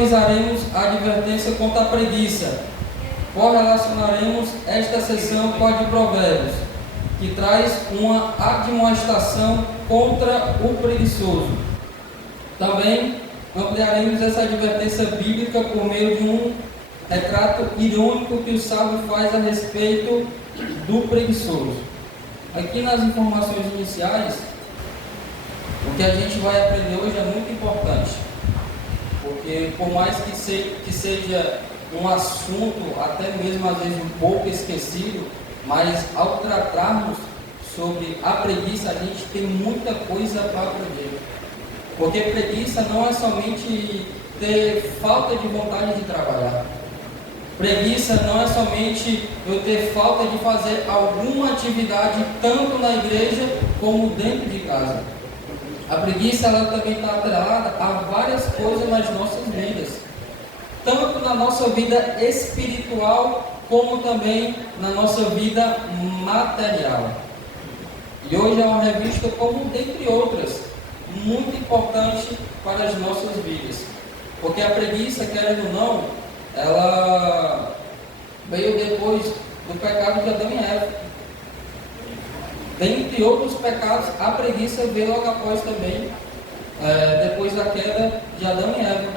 Analisaremos a advertência contra a preguiça. Correlacionaremos esta sessão com a de Provérbios, que traz uma admoestação contra o preguiçoso. Também ampliaremos essa advertência bíblica por meio de um retrato irônico que o sábio faz a respeito do preguiçoso. Aqui nas informações iniciais, o que a gente vai aprender hoje é muito importante, porque por mais que seja um assunto até mesmo às vezes um pouco esquecido, mas ao tratarmos sobre a preguiça, a gente tem muita coisa para aprender. Porque preguiça não é somente ter falta de vontade de trabalhar. Preguiça não é somente eu ter falta de fazer alguma atividade tanto na igreja como dentro de casa. A preguiça ela também está atrelada a várias coisas nas nossas vidas, tanto na nossa vida espiritual como também na nossa vida material. E hoje é uma revista como dentre outras, muito importante para as nossas vidas, porque a preguiça, querendo ou não, ela veio depois do pecado de Adão e Eva. Dentre outros pecados, a preguiça veio logo após também, depois da queda de Adão e Eva.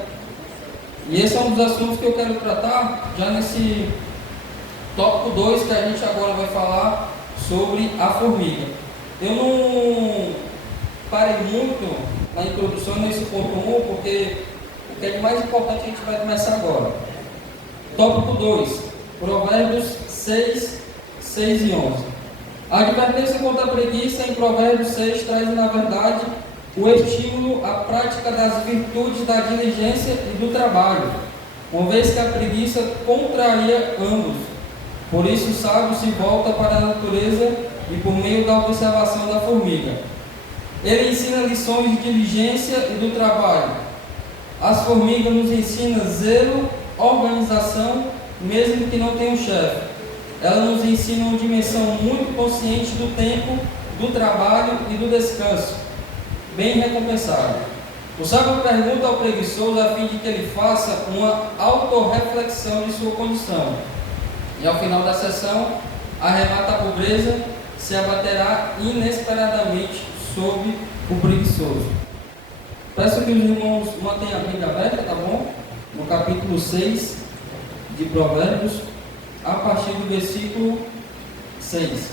E esse é um dos assuntos que eu quero tratar já nesse tópico 2, que a gente agora vai falar sobre a formiga. Eu não parei muito na introdução nesse ponto 1, porque o que é de mais importante a gente vai começar agora. Tópico 2, Provérbios 6, 6 e 11. A advertência contra a preguiça em Provérbios 6 traz, na verdade, o estímulo à prática das virtudes da diligência e do trabalho, uma vez que a preguiça contraria ambos. Por isso o sábio se volta para a natureza e por meio da observação da formiga. Ele ensina lições de diligência e do trabalho. As formigas nos ensinam zelo, organização, mesmo que não tenham chefe. Elas nos ensinam uma dimensão muito consciente do tempo, do trabalho e do descanso, bem recompensado. O sábio pergunta ao preguiçoso a fim de que ele faça uma autorreflexão de sua condição. E ao final da sessão, arremata a pobreza, se abaterá inesperadamente sobre o preguiçoso. Peço que os irmãos mantenham a Bíblia aberta, tá bom? No capítulo 6 de Provérbios, a partir do versículo 6.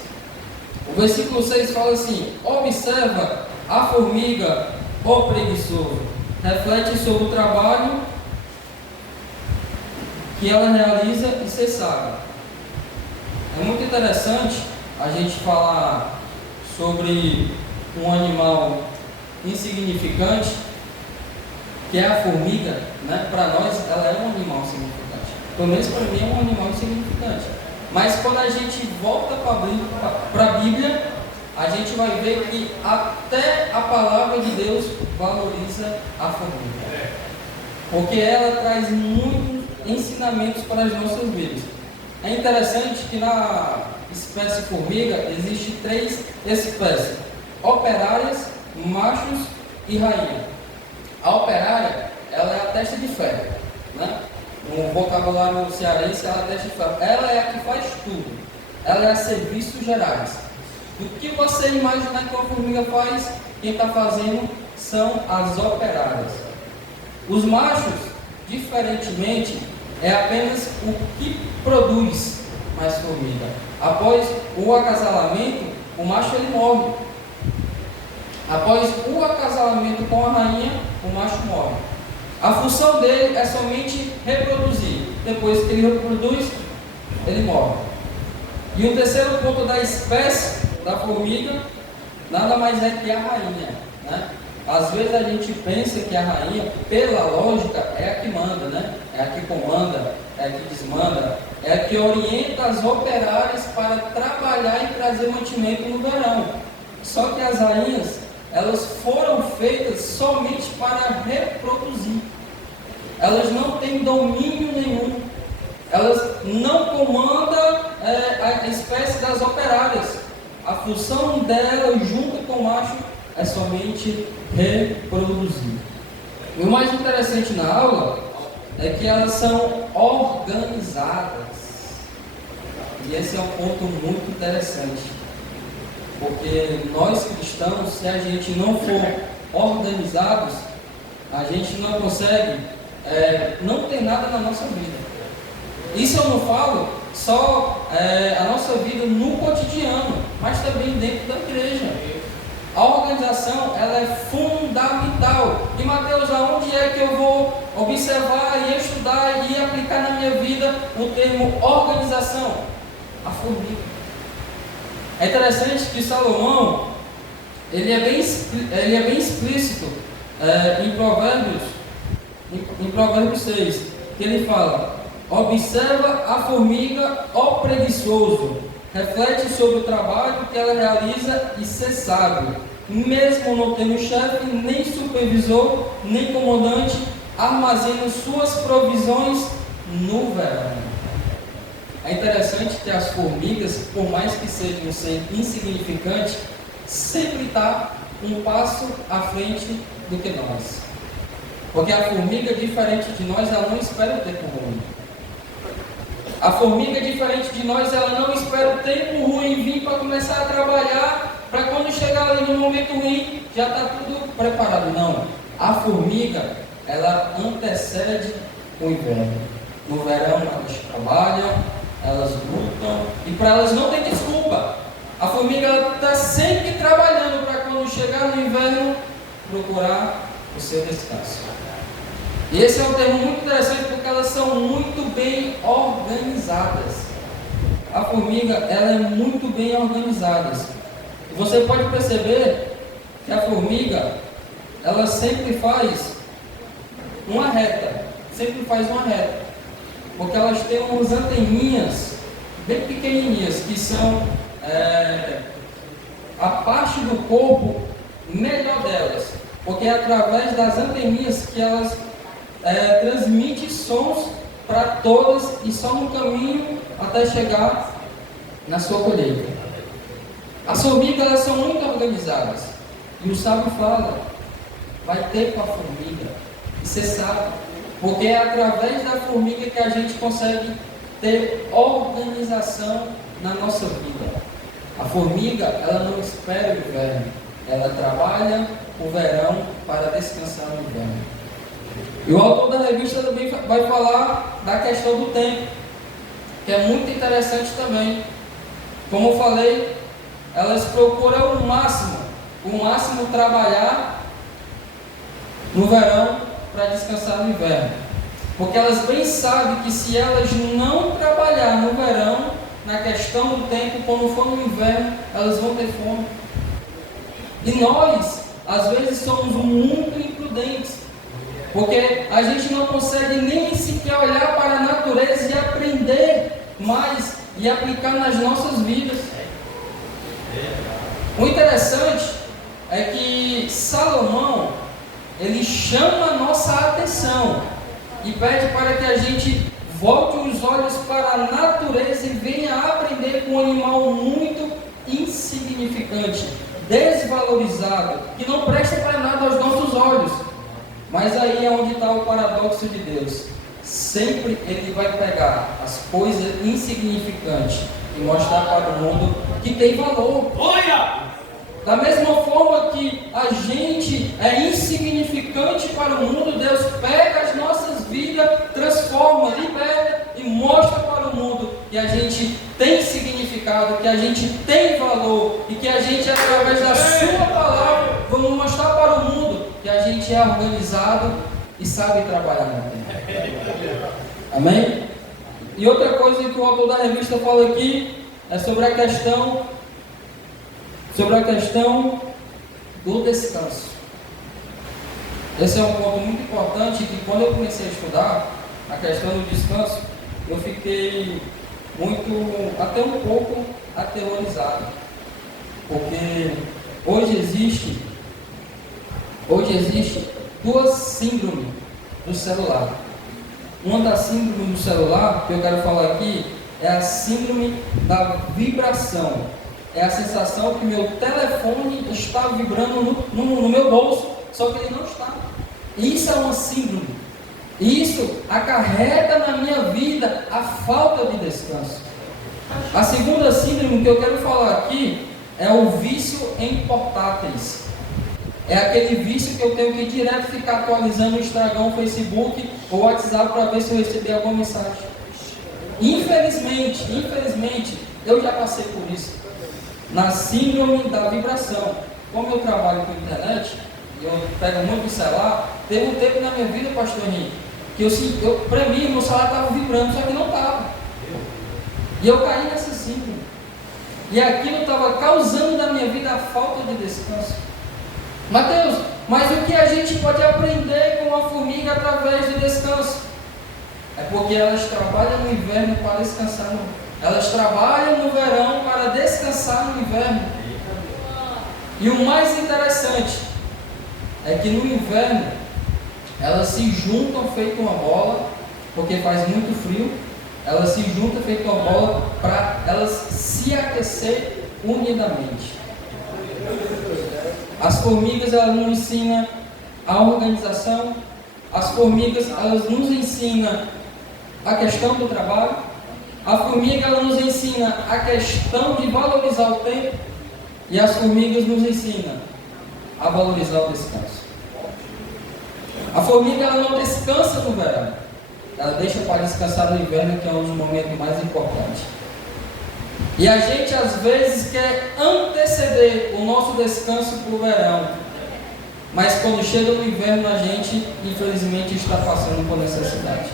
O versículo 6 fala assim: observa a formiga, ó preguiçoso, reflete sobre o trabalho que ela realiza e ser sábio. É muito interessante a gente falar sobre um animal insignificante, que é a formiga, né? Para nós ela é um animal insignificante. Pelo menos para mim é um animal insignificante. Mas quando a gente volta para a Bíblia, a gente vai ver que até a palavra de Deus valoriza a formiga. Porque ela traz muitos ensinamentos para as nossas vidas. É interessante que na espécie formiga existem 3 espécies: operárias, machos e rainha. A operária, ela é a testa de ferro, né? No vocabulário cearense, ela é a testa de ferro. Ela é a que faz tudo. Ela é a serviços gerais. O que você imaginar que uma formiga faz, quem está fazendo são as operárias. Os machos, diferentemente, é apenas o que produz mais formiga. Após o acasalamento, o macho ele morre. Após o acasalamento com a rainha, o macho morre. A função dele é somente reproduzir. Depois que ele reproduz, ele morre. E o terceiro ponto da espécie da formiga nada mais é que a rainha, né? Às vezes a gente pensa que a rainha, pela lógica, é a que manda, né? É a que comanda, é a que desmanda, é a que orienta as operárias para trabalhar e trazer mantimento no verão. Só que as rainhas, elas foram feitas somente para reproduzir. Elas não têm domínio nenhum. Elas não comandam a espécie das operárias. A função delas, junto com o macho, é somente reproduzir. E o mais interessante na aula é que elas são organizadas. E esse é um ponto muito interessante, porque nós cristãos, se a gente não for organizados, a gente não consegue, não ter nada na nossa vida. Isso eu não falo só a nossa vida no cotidiano, mas também dentro da igreja. A organização, ela é fundamental. E Mateus, aonde é que eu vou observar e estudar e aplicar na minha vida o termo organização? A formiga. É interessante que Salomão, ele é bem explícito em Provérbios 6, que ele fala: observa a formiga, ó preguiçoso, reflete sobre o trabalho que ela realiza e ser sábio, mesmo não tendo chefe, nem supervisor, nem comandante, armazena suas provisões no verão. É interessante que as formigas, por mais que sejam um ser insignificante, sempre está um passo à frente do que nós. Porque a formiga, diferente de nós, ela não espera o tempo ruim. A formiga, diferente de nós, ela não espera o tempo ruim vir para começar a trabalhar, para quando chegar ali no momento ruim, já está tudo preparado. Não. A formiga, ela antecede o inverno. No verão, elas trabalham, elas lutam, e para elas não tem desculpa. A formiga está sempre trabalhando para quando chegar no inverno, procurar o seu descanso. E esse é um termo muito interessante, porque elas são muito bem organizadas. A formiga, ela é muito bem organizada. E você pode perceber que a formiga, ela sempre faz uma reta. Porque elas têm umas anteninhas bem pequenininhas, que são a parte do corpo melhor delas. Porque é através das anteninhas que elas transmitem sons para todas, e só no caminho até chegar na sua colheita. As formigas, elas são muito organizadas. E o sábio fala: vai ter com a formiga. E você sabe, porque é através da formiga que a gente consegue ter organização na nossa vida. A formiga, ela não espera o inverno, ela trabalha o verão para descansar no inverno. E o autor da revista também vai falar da questão do tempo, que é muito interessante também. Como eu falei, elas procuram o máximo trabalhar no verão para descansar no inverno. Porque elas bem sabem que se elas não trabalhar no verão, na questão do tempo, quando for no inverno, elas vão ter fome. E nós, às vezes, somos muito imprudentes, porque a gente não consegue nem sequer olhar para a natureza e aprender mais e aplicar nas nossas vidas. O interessante é que Salomão, ele chama a nossa atenção e pede para que a gente volte os olhos para a natureza e venha aprender com um animal muito insignificante, desvalorizado, que não presta para nada aos nossos olhos. Mas aí é onde está o paradoxo de Deus. Sempre Ele vai pegar as coisas insignificantes e mostrar para o mundo que tem valor. Olha! Da mesma forma que a gente é insignificante para o mundo, Deus pega as nossas vidas, transforma, liberta e mostra para o mundo que a gente tem significado, que a gente tem valor e que a gente, através da sua palavra, vamos mostrar para o mundo que a gente é organizado e sabe trabalhar na terra. Amém? E outra coisa que o autor da revista fala aqui é sobre a questão do descanso. Esse é um ponto muito importante, que quando eu comecei a estudar a questão do descanso, eu fiquei até um pouco aterrorizado, porque hoje existe duas síndromes do celular. Uma das síndromes do celular que eu quero falar aqui é a síndrome da vibração. É a sensação que meu telefone está vibrando no meu bolso, só que ele não está. E isso é uma síndrome. Isso acarreta na minha vida a falta de descanso. A segunda síndrome que eu quero falar aqui é o vício em portáteis. É aquele vício que eu tenho que direto ficar atualizando o Instagram, o Facebook ou o WhatsApp para ver se eu recebi alguma mensagem. Infelizmente, eu já passei por isso. Na síndrome da vibração. Como eu trabalho com internet, e eu pego muito o celular, teve um tempo na minha vida, pastor Henrique, que para mim, meu celular estava vibrando, só que não estava. E eu caí nessa síndrome. E aquilo estava causando na minha vida a falta de descanso. Mateus, mas o que a gente pode aprender com a formiga através do descanso? É porque elas trabalham no inverno para descansar elas trabalham no verão para descansar no inverno. E o mais interessante é que no inverno elas se juntam feito uma bola, porque faz muito frio. Elas se juntam feito uma bola para elas se aquecer unidamente. As formigas, elas nos ensinam a organização. As formigas, elas nos ensinam a questão do trabalho. A formiga, ela nos ensina a questão de valorizar o tempo. E as formigas nos ensinam a valorizar o descanso. A formiga, ela não descansa no verão. Ela deixa para descansar no inverno, que é um dos momentos mais importantes. E a gente às vezes quer anteceder o nosso descanso para o verão. Mas quando chega no inverno, a gente infelizmente está passando por necessidade.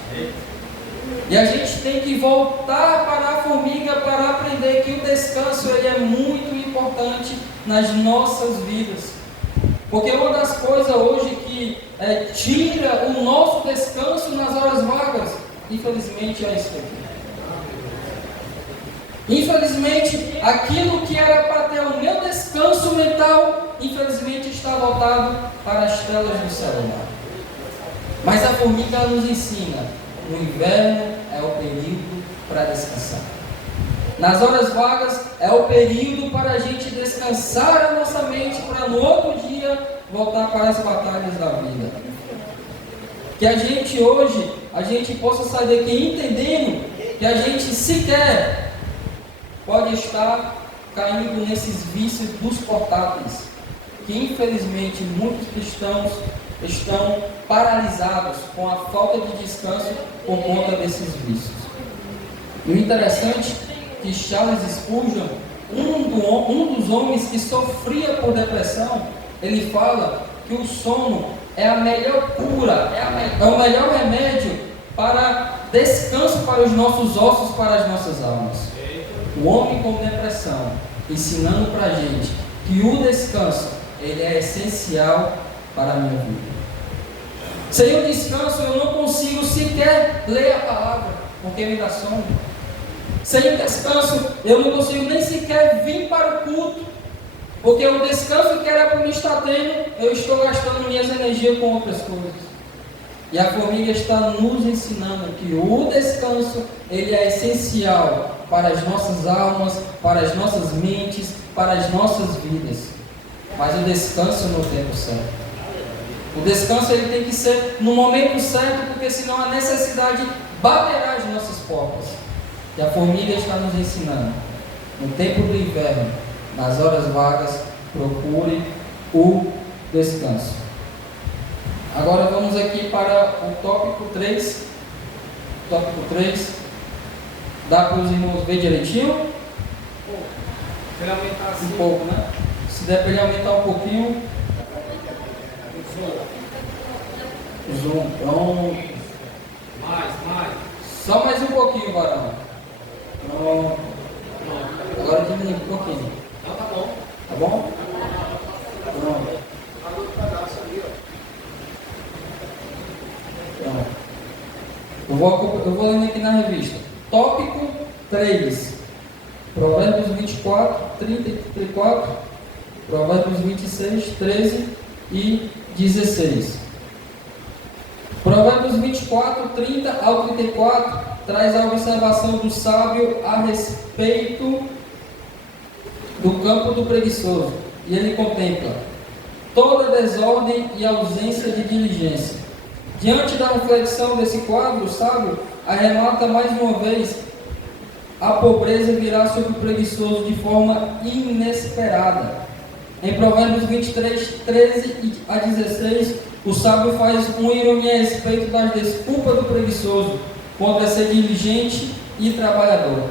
E a gente tem que voltar para a formiga para aprender que o descanso ele é muito importante nas nossas vidas. Porque uma das coisas hoje que tira o nosso descanso nas horas vagas, infelizmente é isso aqui. Infelizmente, aquilo que era para ter o meu descanso mental, infelizmente está voltado para as telas do celular. Mas a formiga nos ensina, no inverno é o período para descansar. Nas horas vagas é o período para a gente descansar a nossa mente, para no outro dia voltar para as batalhas da vida. Que a gente hoje, a gente possa sair daqui entendendo que a gente sequer pode estar caindo nesses vícios dos portáteis, que infelizmente muitos cristãos estão paralisados com a falta de descanso por conta desses vícios. E o interessante é que Charles Spurgeon, um dos homens que sofria por depressão, ele fala que o sono é a melhor cura, é o melhor remédio para descanso para os nossos ossos, para as nossas almas. O homem com depressão, ensinando para a gente que o descanso ele é essencial para a minha vida. Sem o descanso eu não consigo sequer ler a palavra, porque me dá sono. Sem o descanso eu não consigo nem sequer vir para o culto, porque o descanso que era para mim estar tendo, eu estou gastando minhas energias com outras coisas. E a formiga está nos ensinando que o descanso ele é essencial para as nossas almas, para as nossas mentes, para as nossas vidas. Mas o descanso no tempo certo. O descanso ele tem que ser no momento certo, porque senão a necessidade baterá as nossas portas. E a formiga está nos ensinando. No tempo do inverno, nas horas vagas, procure o descanso. Agora vamos aqui para o tópico 3. Tópico 3. Dá para os irmãos ver direitinho? Um pouco, né? Se der para ele aumentar um pouquinho. Zoom. Pronto. Mais. Só mais um pouquinho, varão. Pronto. Agora diminui um pouquinho. Não, tá bom. Tá bom? Pronto. Pronto. Eu vou lendo aqui na revista. Tópico 3. Provérbios 24, 30 e 34. Provérbios 26, 13 e 16. Provérbios 24, 30 ao 34 traz a observação do sábio a respeito do campo do preguiçoso. E ele contempla toda desordem e ausência de diligência. Diante da reflexão desse quadro, o sábio arremata mais uma vez: a pobreza virá sobre o preguiçoso de forma inesperada. Em Provérbios 23, 13 a 16, o sábio faz uma ironia a respeito das desculpas do preguiçoso contra ser diligente e trabalhador.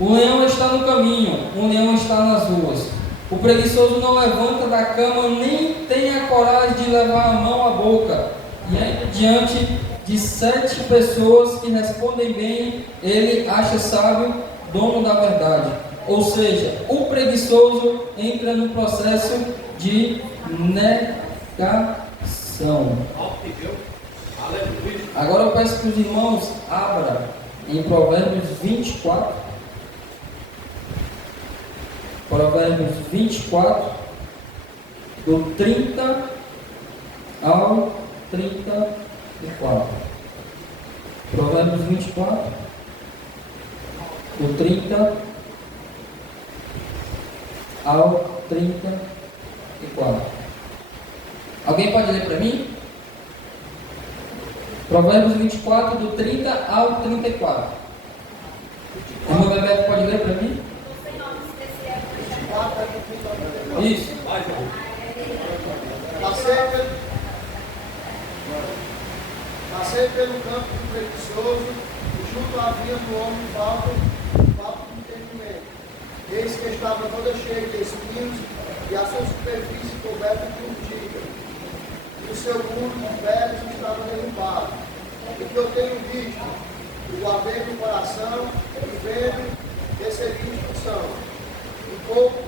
O leão está no caminho, o leão está nas ruas. O preguiçoso não levanta da cama, nem tem a coragem de levar a mão à boca. E ainda diante de 7 pessoas que respondem bem, ele acha sábio, dono da verdade. Ou seja, o preguiçoso entra no processo de negação. Agora eu peço que os irmãos abram em Provérbios 24. Provérbios 24, do 30 ao 34. Provérbios 24, do 30 ao 34. Alguém pode ler para mim? Provérbios 24, do 30 ao 34. Irmão Bebeto, pode ler para mim? Isso. Passei pelo campo do preguiçoso, e junto à vinha do homem falta de entendimento. Eis que estava toda cheia de espinhos, e a sua superfície coberta de urtiga. E o seu muro de pedras estava derrubado. O que eu tenho visto, o guardei no coração, e vendo, recebi instrução. Um pouco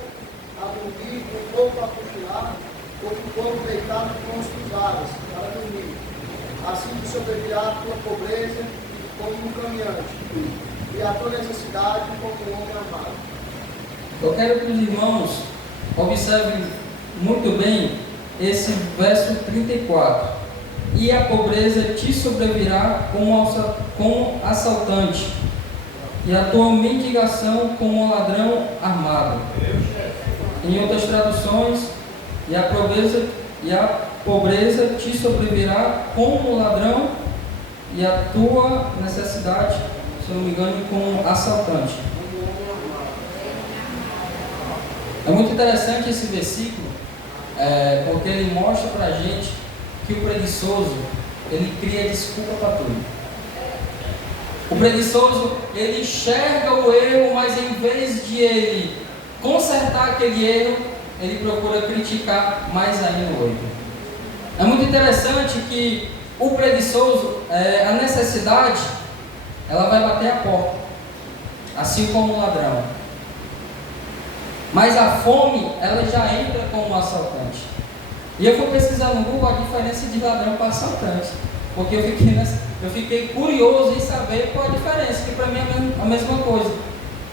a dormir, um pouco a cochilar, um pouco deitado com os cruzadas, para dormir. Assim te sobrevirá a tua pobreza como um caminhante, e a tua necessidade como um homem amado. Eu quero que os irmãos observem muito bem esse verso 34. E a pobreza te sobrevirá como assaltante, e a tua mendigação como um ladrão armado. Em outras traduções, e a pobreza te sobrevirá como um ladrão, e a tua necessidade, se não me engano, como um assaltante. É muito interessante esse versículo, porque ele mostra para a gente que o preguiçoso, ele cria desculpa para tudo. O preguiçoso, ele enxerga o erro, mas em vez de ele consertar aquele erro, ele procura criticar mais ainda o erro. É muito interessante que o preguiçoso, a necessidade, ela vai bater a porta, assim como o ladrão. Mas a fome, ela já entra como um assaltante. E eu fui pesquisar no Google a diferença de ladrão para assaltante, porque eu fiquei curioso em saber qual a diferença, que para mim é a mesma coisa.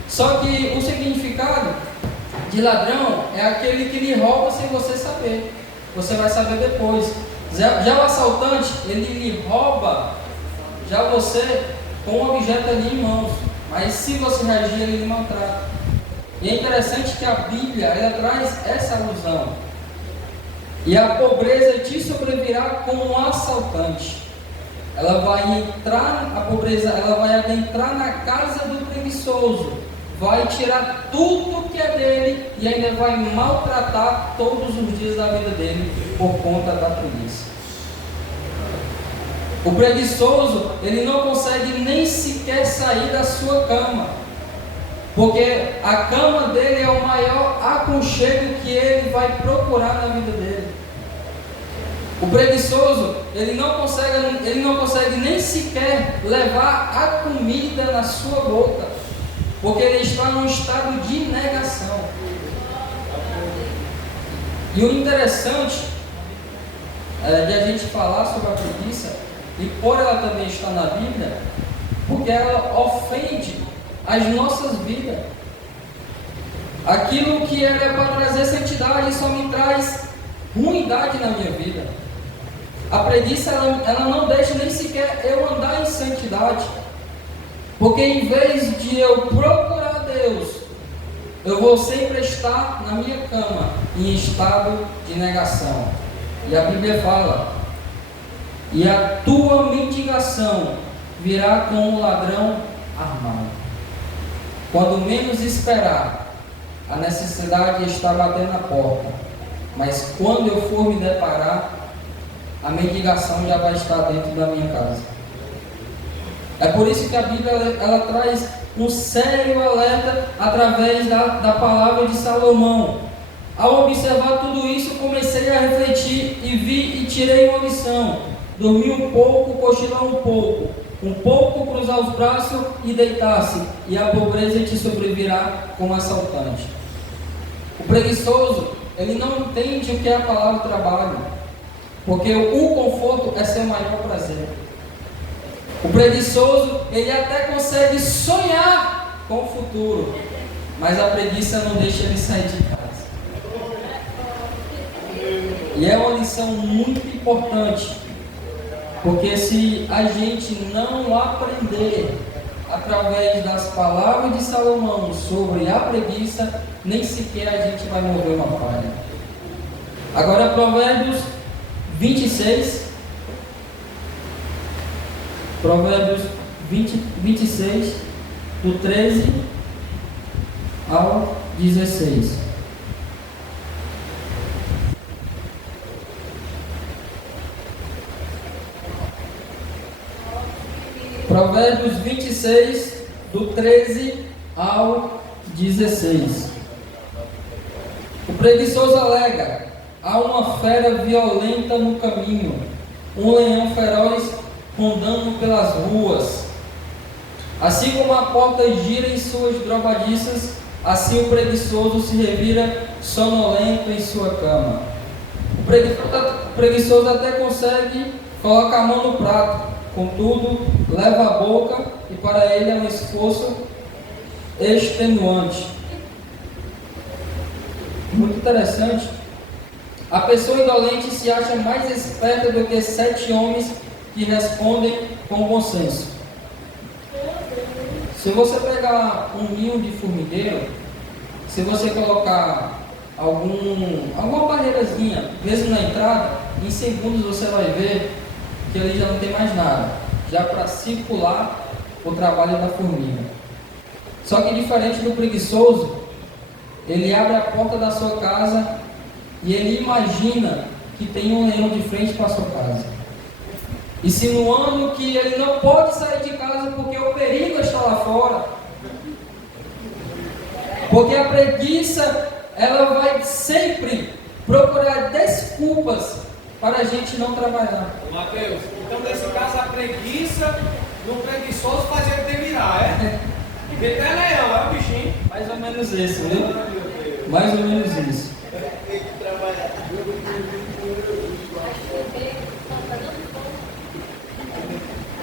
Só que o significado de ladrão é aquele que lhe rouba sem você saber. Você vai saber depois. Já o assaltante, ele lhe rouba já você com um objeto ali em mãos, mas se você reagir, ele lhe maltrata. E é interessante que a Bíblia, ela traz essa alusão. E a pobreza te sobrevirá como um assaltante. Ela vai entrar, a pobreza, ela vai adentrar na casa do preguiçoso, vai tirar tudo que é dele e ainda vai maltratar todos os dias da vida dele por conta da preguiça. O preguiçoso, ele não consegue nem sequer sair da sua cama, porque a cama dele é o maior aconchego que ele vai procurar na vida dele. O preguiçoso, ele não consegue nem sequer levar a comida na sua boca, porque ele está num estado de negação. E o interessante de a gente falar sobre a preguiça, e por ela também estar na Bíblia, porque ela ofende as nossas vidas. Aquilo que era para trazer santidade só me traz ruindade na minha vida. A preguiça, ela não deixa nem sequer eu andar em santidade, porque em vez de eu procurar Deus, eu vou sempre estar na minha cama em estado de negação. E a Bíblia fala: e a tua mendigação virá como um ladrão armado. Quando menos esperar, a necessidade está batendo na porta, mas quando eu for me deparar, a mendigação já vai estar dentro da minha casa. É por isso que a Bíblia ela traz um sério alerta através da palavra de Salomão. Ao observar tudo isso, comecei a refletir e vi e tirei uma lição. Dormir um pouco, cochilar um pouco cruzar os braços e deitar-se, e a pobreza te sobrevirá como assaltante. O preguiçoso, ele não entende o que é a palavra trabalho, porque o conforto é seu maior prazer. O preguiçoso, ele até consegue sonhar com o futuro, mas a preguiça não deixa ele sair de casa. E é uma lição muito importante, porque se a gente não aprender através das palavras de Salomão sobre a preguiça, nem sequer a gente vai mover uma palha. Agora Provérbios 26, Provérbios 26, do 13 ao 16. Provérbios 26, do 13 ao 16. O preguiçoso alega: há uma fera violenta no caminho, um leão feroz rondando pelas ruas. Assim como a porta gira em suas drobadiças, assim o preguiçoso se revira sonolento em sua cama. O preguiçoso até consegue colocar a mão no prato, contudo, leva a boca e para ele é um esforço extenuante. Muito interessante. A pessoa indolente se acha mais esperta do que 7 homens que respondem com bom senso. Se você pegar um ninho de formigueiro, se você colocar alguma barreirazinha, mesmo na entrada, em segundos você vai ver que ali já não tem mais nada, já para circular o trabalho da formiga. Só que diferente do preguiçoso, ele abre a porta da sua casa e ele imagina que tem um leão de frente para a sua casa, insinuando que ele não pode sair de casa porque o perigo está lá fora. Porque a preguiça, ela vai sempre procurar desculpas para a gente não trabalhar. Mateus, então nesse caso a preguiça no preguiçoso faz ele delirar, é? Porque é leão, é o bichinho. Mais ou menos isso, viu? Mais ou menos isso.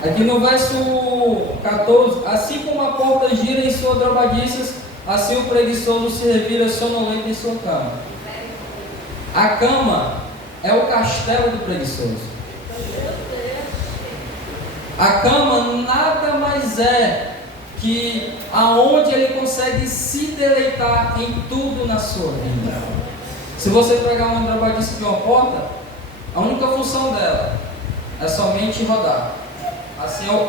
Aqui no verso 14: assim como a porta gira em suas drobadiças, assim o preguiçoso se revira sonolento em sua cama. A cama é o castelo do preguiçoso. A cama nada mais é que aonde ele consegue se deleitar em tudo na sua vida. Se você pegar uma drobadiça de uma porta, a única função dela é somente rodar.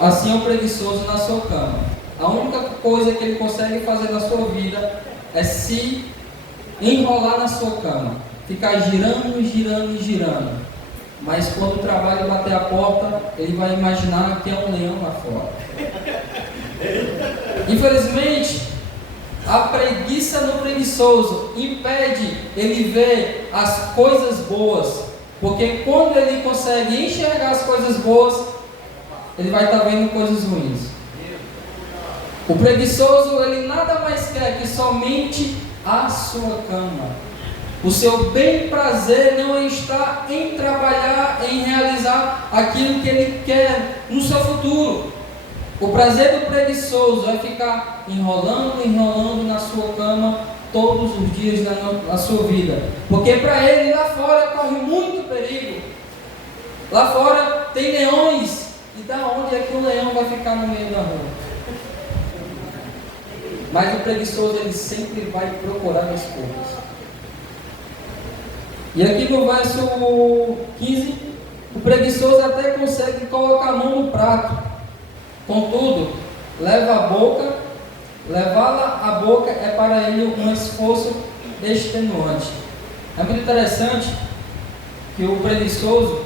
Assim é o preguiçoso na sua cama. A única coisa que ele consegue fazer na sua vida é se enrolar na sua cama, ficar girando. Mas quando o trabalho bater a porta, ele vai imaginar que é um leão lá fora. Infelizmente, a preguiça no preguiçoso impede ele ver as coisas boas, porque quando ele consegue enxergar as coisas boas, ele vai estar vendo coisas ruins. O preguiçoso, ele nada mais quer que somente a sua cama. O seu bem prazer não está em trabalhar, em realizar aquilo que ele quer no seu futuro. O prazer do preguiçoso é ficar enrolando na sua cama todos os dias na sua vida. Porque para ele lá fora corre muito perigo. Lá fora tem leões. E da onde é que o leão vai ficar no meio da rua? Mas o preguiçoso, ele sempre vai procurar desculpas. E aqui no verso 15, O preguiçoso até consegue colocar a mão no prato, contudo, levá-la à boca é para ele um esforço extenuante. É muito interessante que o preguiçoso,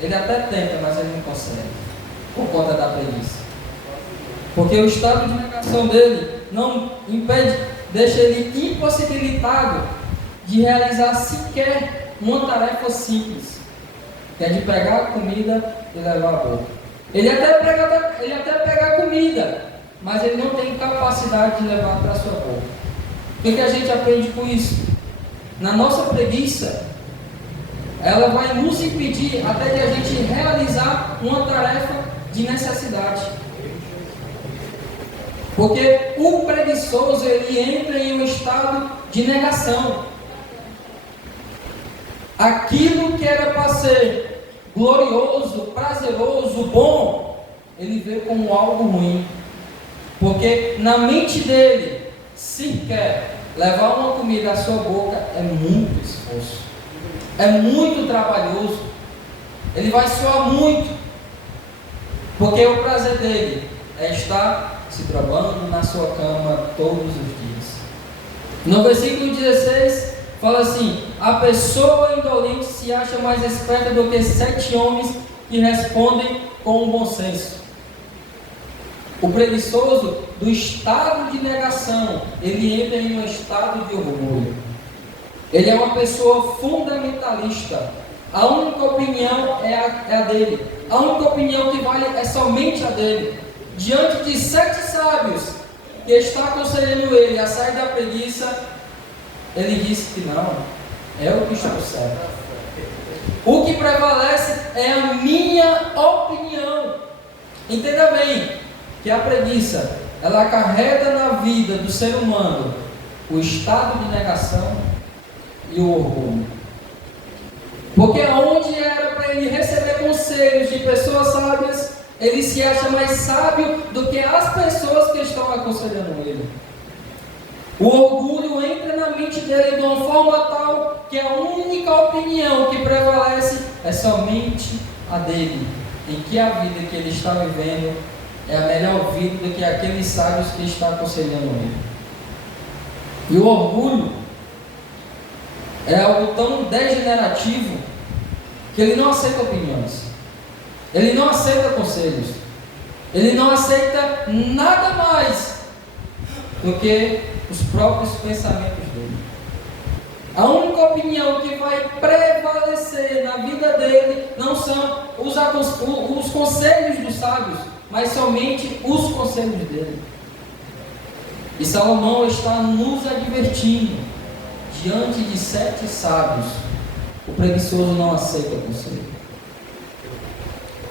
ele até tenta, mas ele não consegue, por conta da preguiça. Porque o estado de negação dele não impede, deixa ele impossibilitado de realizar sequer uma tarefa simples, que é de pegar a comida e levar à boca. Ele até pega a comida, mas ele não tem capacidade de levar para a sua boca. O que a gente aprende com isso? Na nossa preguiça, ela vai nos impedir até de a gente realizar uma tarefa de necessidade. Porque o preguiçoso, ele entra em um estado de negação. Aquilo que era para ser glorioso, prazeroso, bom, ele vê como algo ruim. Porque na mente dele, sequer levar uma comida à sua boca é muito esforço, é muito trabalhoso, ele vai suar muito, porque o prazer dele é estar se trobando na sua cama todos os dias. No versículo 16 fala assim: a pessoa indolente se acha mais esperta do que 7 homens que respondem com um bom senso. O preguiçoso, do estado de negação, ele entra em um estado de orgulho. Ele é uma pessoa fundamentalista. A única opinião é a dele. A única opinião que vale é somente a dele. Diante de 7 sábios que estão aconselhando ele a sair da preguiça, ele disse que não, é o que está certo. O que prevalece é a minha opinião. Entenda bem que a preguiça, ela acarreta na vida do ser humano o estado de negação e o orgulho. Porque onde era para ele receber conselhos de pessoas sábias, ele se acha mais sábio do que as pessoas que estão aconselhando ele. O orgulho entra na mente dele de uma forma tal que a única opinião que prevalece é somente a dele, em que a vida que ele está vivendo é a melhor vida do que aqueles sábios que estão aconselhando ele. E o orgulho é algo tão degenerativo que ele não aceita opiniões, ele não aceita conselhos, ele não aceita nada mais do que os próprios pensamentos dele. A única opinião que vai prevalecer na vida dele não são os conselhos dos sábios, mas somente os conselhos dele. E Salomão está nos advertindo: diante de 7 sábios, o preguiçoso não aceita conselho.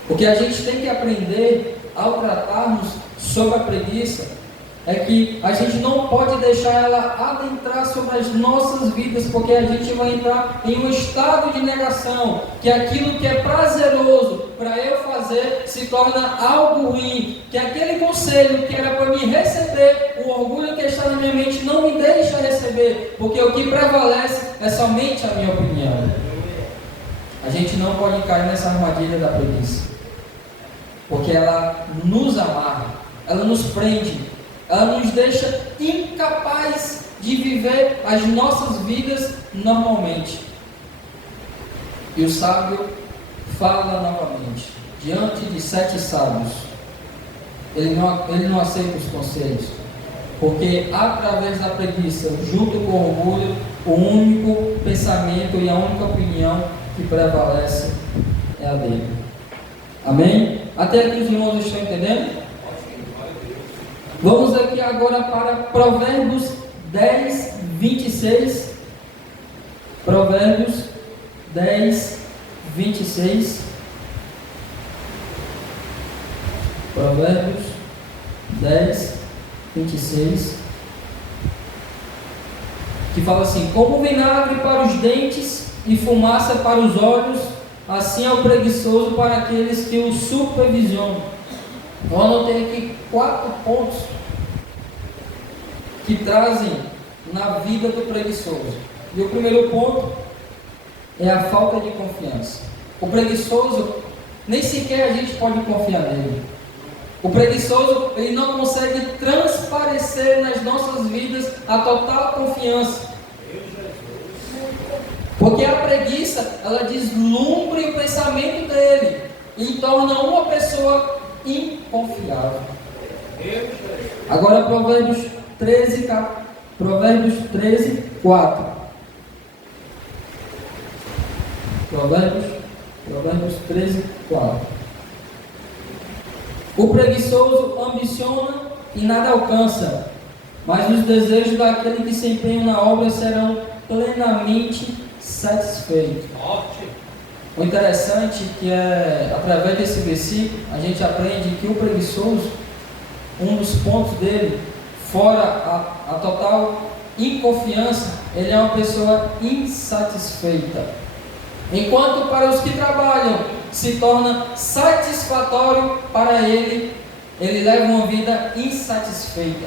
O que a gente tem que aprender ao tratarmos sobre a preguiça é que a gente não pode deixar ela adentrar sobre as nossas vidas, porque a gente vai entrar em um estado de negação, que aquilo que é prazeroso para eu fazer se torna algo ruim, que aquele conselho que era para me receber, o orgulho que está na minha mente não me deixa receber, porque o que prevalece é somente a minha opinião. A gente não pode cair nessa armadilha da preguiça, porque ela nos amarra, ela nos prende, ela nos deixa incapaz de viver as nossas vidas normalmente. E o sábio fala novamente, diante de 7 sábios, ele não aceita os conselhos, porque através da preguiça, junto com o orgulho, o único pensamento e a única opinião que prevalece é a dele. Amém? Até aqui os irmãos estão entendendo? Vamos aqui agora para Provérbios 10, 26. Provérbios 10, 26. Provérbios 10, 26. Que fala assim: como vinagre para os dentes e fumaça para os olhos, assim é o preguiçoso para aqueles que o supervisionam. Eu anotei aqui 4 pontos que trazem na vida do preguiçoso. E o primeiro ponto é a falta de confiança. O preguiçoso, nem sequer a gente pode confiar nele. O preguiçoso, ele não consegue transparecer nas nossas vidas a total confiança. Porque a preguiça, ela deslumbra o pensamento dele e torna uma pessoa inconfiável. Agora Provérbios 13, 4. Provérbios 13, 4. O preguiçoso ambiciona e nada alcança, mas os desejos daquele que se empenha na obra serão plenamente satisfeitos. O interessante é que através desse versículo a gente aprende que o preguiçoso, um dos pontos dele, fora a total inconfiança, ele é uma pessoa insatisfeita. Enquanto para os que trabalham se torna satisfatório, para ele leva uma vida insatisfeita.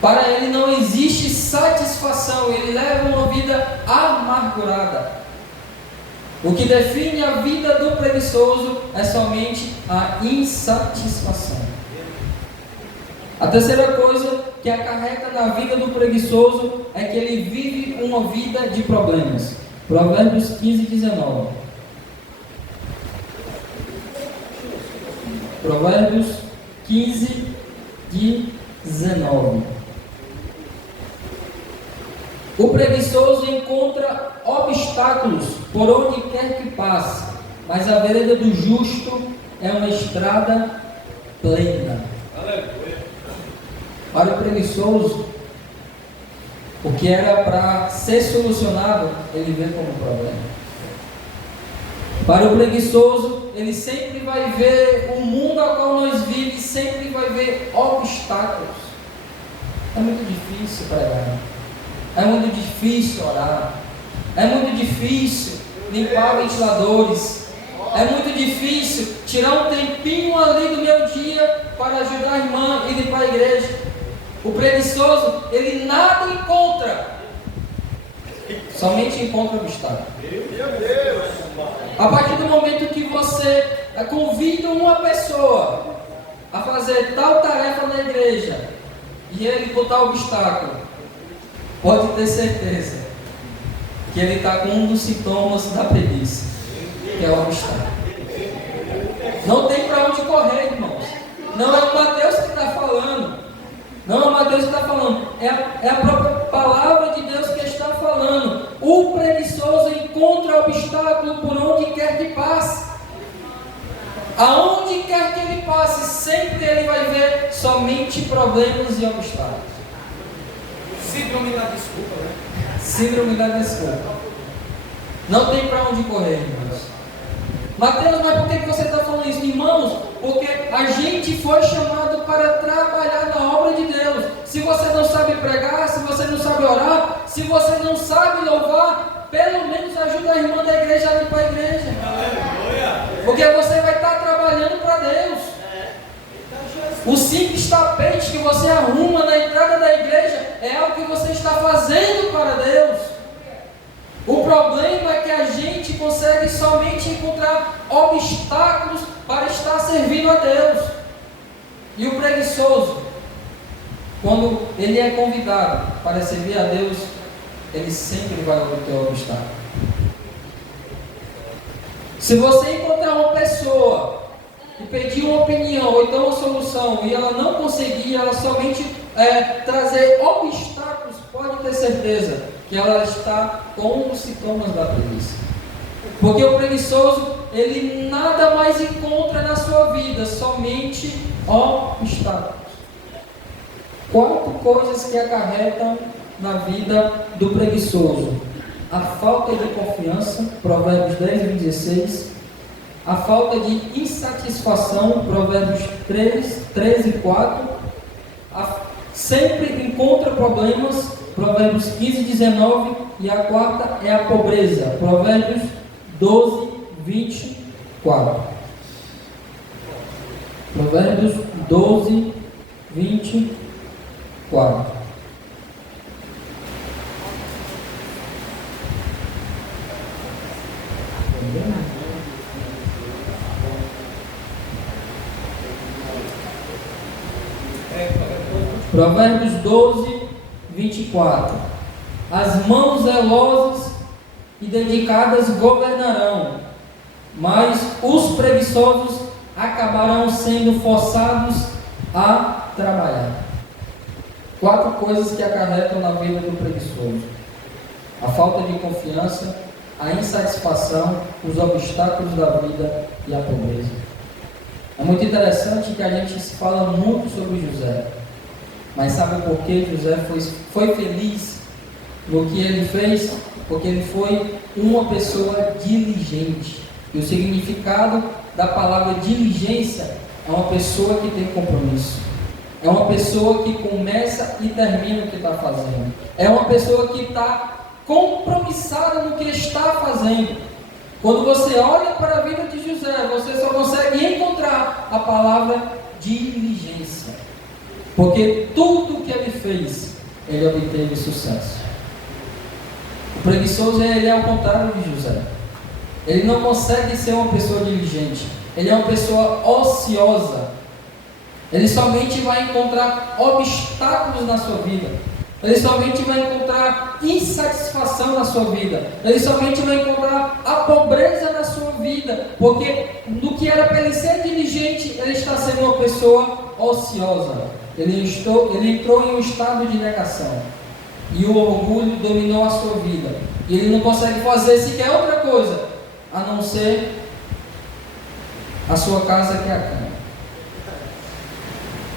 Para ele não existe satisfação, ele leva uma vida amargurada. O que define a vida do preguiçoso é somente a insatisfação. A terceira coisa que acarreta na vida do preguiçoso é que ele vive uma vida de problemas. Provérbios 15, 19. Provérbios 15, 19. O preguiçoso encontra obstáculos por onde quer que passe, mas a vereda do justo é uma estrada plena. Para o preguiçoso, o que era para ser solucionado, ele vê como problema. Para o preguiçoso, ele sempre vai ver o mundo ao qual nós vivemos, sempre vai ver obstáculos. É muito difícil pregar. É muito difícil orar. É muito difícil limpar ventiladores. É muito difícil tirar um tempinho ali do meu dia para ajudar a irmã e ir para a igreja. O preguiçoso, ele nada encontra. Somente encontra obstáculo. A partir do momento que você convida uma pessoa a fazer tal tarefa na igreja e ele botar obstáculo, pode ter certeza que ele está com um dos sintomas da preguiça, que é o obstáculo. Não tem para onde correr, irmãos. Não é o Mateus que está falando. Não é o Mateus que está falando. É a própria palavra de Deus que está falando. O preguiçoso encontra obstáculo por onde quer que passe. Aonde quer que ele passe, sempre ele vai ver somente problemas e obstáculos. Síndrome da desculpa, né? Síndrome da desculpa. Não tem para onde correr, irmãos. Mateus, mas por que você está falando isso? Irmãos, porque a gente foi chamado para trabalhar na obra de Deus. Se você não sabe pregar, se você não sabe orar, se você não sabe louvar, pelo menos ajuda a irmã da igreja a ir para a igreja. Porque você vai estar trabalhando para Deus. O simples tapete que você arruma na entrada da igreja é algo que você está fazendo para Deus. O problema é que a gente consegue somente encontrar obstáculos para estar servindo a Deus. E o preguiçoso, quando ele é convidado para servir a Deus, ele sempre vai obter obstáculo. Se você encontrar uma pessoa que pediu uma opinião ou então uma solução e ela não conseguir, ela somente trazer obstáculos, pode ter certeza que ela está com os sintomas da preguiça. Porque o preguiçoso, ele nada mais encontra na sua vida, somente obstáculos. 4 coisas que acarretam na vida do preguiçoso: a falta de confiança, Provérbios 10, 16, a falta de insatisfação, Provérbios 13, 4, sempre encontra problemas, Provérbios 15, 19, e a quarta é a pobreza, Provérbios 12, 24. Provérbios 12, 24. Provérbios 12, 24. As mãos zelosas e dedicadas governarão, mas os preguiçosos acabarão sendo forçados a trabalhar. 4 coisas que acarretam na vida do preguiçoso: a falta de confiança, a insatisfação, os obstáculos da vida e a pobreza. É muito interessante que a gente se fala muito sobre José, mas sabe por que José foi feliz no que ele fez? Porque ele foi uma pessoa diligente. E o significado da palavra diligência é uma pessoa que tem compromisso, é uma pessoa que começa e termina o que está fazendo, é uma pessoa que está compromissada no que está fazendo. Quando você olha para a vida de José, você só consegue encontrar a palavra diligência, porque tudo que ele fez, ele obteve sucesso. O preguiçoso, ele é o contrário de José. Ele não consegue ser uma pessoa diligente, ele é uma pessoa ociosa. Ele somente vai encontrar obstáculos na sua vida, ele somente vai encontrar insatisfação na sua vida, ele somente vai encontrar a pobreza na sua vida, porque no que era para ele ser diligente, ele está sendo uma pessoa ociosa. Ele entrou em um estado de negação, e o orgulho dominou a sua vida, e ele não consegue fazer sequer outra coisa a não ser a sua casa, que é a cama.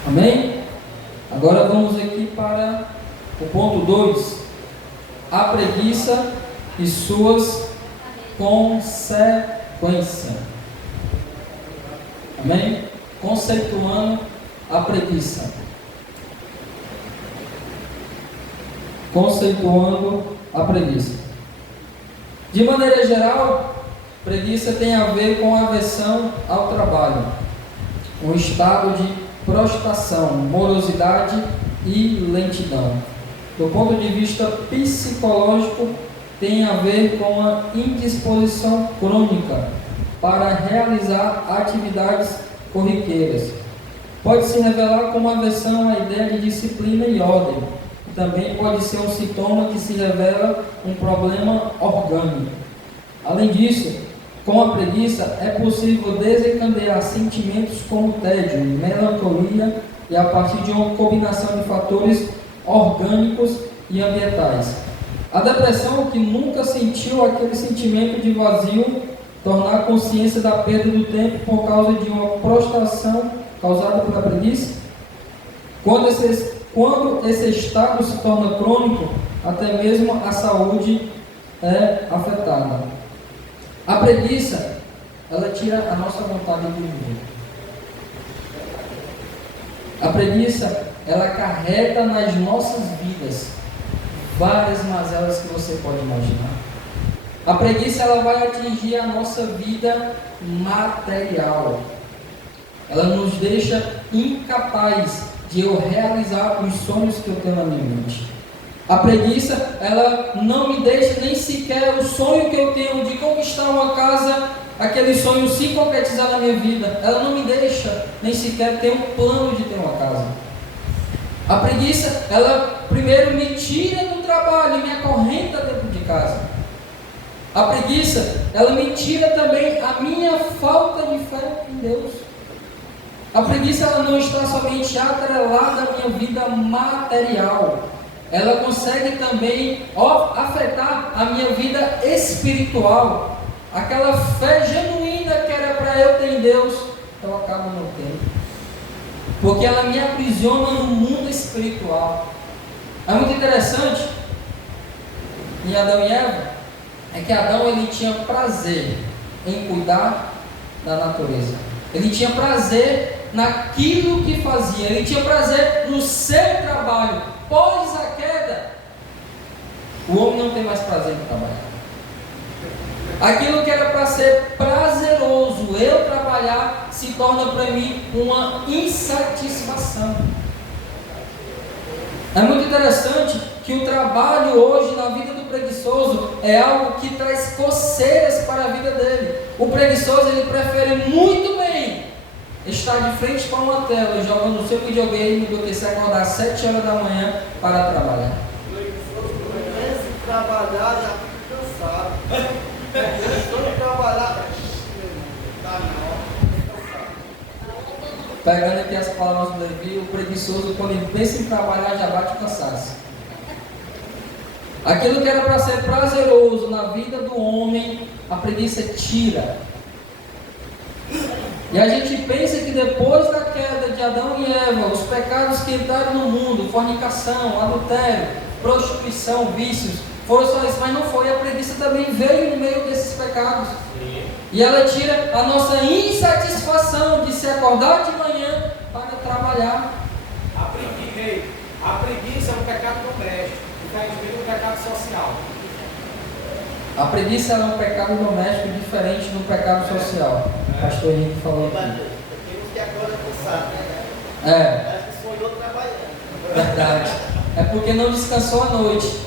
Amém? Agora vamos aqui para o ponto 2, a preguiça e suas consequências. Amém? Conceituando a preguiça. Conceituando a preguiça. De maneira geral, preguiça tem a ver com aversão ao trabalho, um estado de prostração, morosidade e lentidão. Do ponto de vista psicológico, tem a ver com a indisposição crônica para realizar atividades corriqueiras. Pode se revelar como aversão à ideia de disciplina e ordem. Também pode ser um sintoma que se revela um problema orgânico. Além disso, com a preguiça é possível desencadear sentimentos como tédio, melancolia e a partir de uma combinação de fatores orgânicos e ambientais. A depressão, que nunca sentiu aquele sentimento de vazio, tornar consciência da perda do tempo por causa de uma prostração causada pela preguiça. Quando esse estado se torna crônico, até mesmo a saúde é afetada. A preguiça, ela tira a nossa vontade de viver. A preguiça, ela acarreta nas nossas vidas várias mazelas que você pode imaginar. A preguiça, ela vai atingir a nossa vida material. Ela nos deixa incapaz de eu realizar os sonhos que eu tenho na minha mente. A preguiça, ela não me deixa nem sequer o sonho que eu tenho de conquistar uma casa, aquele sonho se concretizar na minha vida. Ela não me deixa nem sequer ter um plano de ter uma casa. A preguiça, ela primeiro me tira do trabalho e me acorrenta dentro de casa. A preguiça, ela me tira também a minha falta de fé em Deus. A preguiça, ela não está somente atrelada à minha vida material. Ela consegue também afetar a minha vida espiritual. Aquela fé genuína que era para eu ter em Deus, eu acabo não tendo. Porque ela me aprisiona no mundo espiritual. É muito interessante, em Adão e Eva, é que Adão, ele tinha prazer em cuidar da natureza. Ele tinha prazer naquilo que fazia. Ele tinha prazer no seu trabalho. Após a queda, o homem não tem mais prazer em trabalhar. Aquilo que era para ser prazeroso, eu trabalhar, se torna para mim uma insatisfação. É muito interessante que o trabalho hoje na vida do preguiçoso é algo que traz coceiras para a vida dele. O preguiçoso, ele prefere muito bem estar de frente para uma tela jogando o seu videogame do que se acordar às 7 horas da manhã para trabalhar. Se trabalhar, já fica cansado. Se trabalhar, tá Pegando aqui as palavras do Levi, o preguiçoso, quando ele pensa em trabalhar, já bate o cansaço. Aquilo que era para ser prazeroso na vida do homem, a preguiça tira. E a gente pensa que depois da queda de Adão e Eva, os pecados que entraram no mundo, fornicação, adultério, prostituição, vícios, foram só isso, mas não foi. A preguiça também veio no meio desses pecados. E ela tira a nossa insatisfação de se acordar de manhã para trabalhar. A preguiça é um pecado doméstico, diferentemente do pecado social. A preguiça é um pecado doméstico diferente do pecado social. O pastor Henrique falou aqui. Tem uns que acorda cansado, né? É. Acho que sonhou trabalhando. Verdade. É porque não descansou à noite.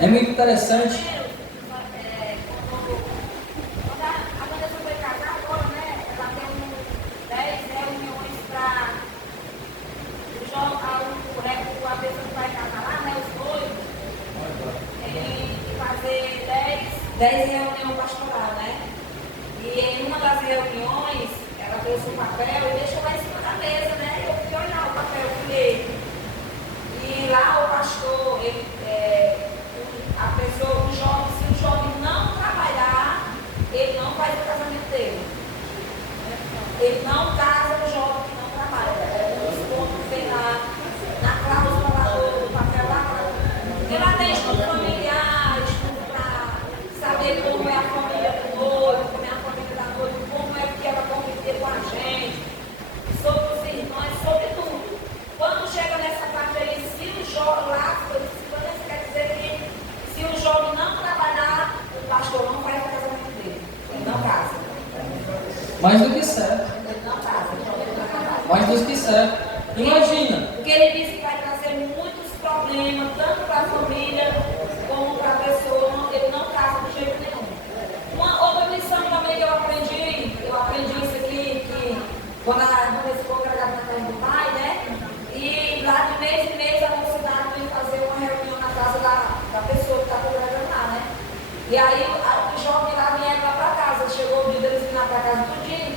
É muito interessante. A pessoa que vai casar lá, né, os noivos, ele fazer 10 reuniões pastoral, né? E em uma das reuniões, ela trouxe um papel e deixou lá em cima da mesa, né? Eu fui olhar o papel, olhei. E lá o pastor, a pessoa, o jovem, se o jovem não trabalhar, ele não faz o casamento dele. Ele não casa o jovem que não trabalha. É um dos pontos que tem lá na cláusula lá do papel lá. Porque lá tem estudo familiar, estudo para saber como é a família do noivo, como é a família da noiva, como é que ela conviver com a gente, sobre os irmãos, sobre tudo. Quando chega nessa parte aí, se o jovem lá, quer dizer que se o jovem não trabalhar, o pastor não faz o casamento dele. Ele não casa. Mais do que certo. Ele não casa. Mais do que certo. Imagina. Porque ele disse que vai trazer muitos problemas, tanto para a família como para a pessoa. Ele não casa de jeito nenhum. Uma outra lição também que eu aprendi isso aqui, que quando eu ficou congregada na casa do pai, né? E lá de mês em mês a mocidade veio fazer uma reunião na casa da pessoa que está congregando lá, né? E aí o jovem lá vinha lá para casa, chegou o dia deles vir lá para casa tudinho.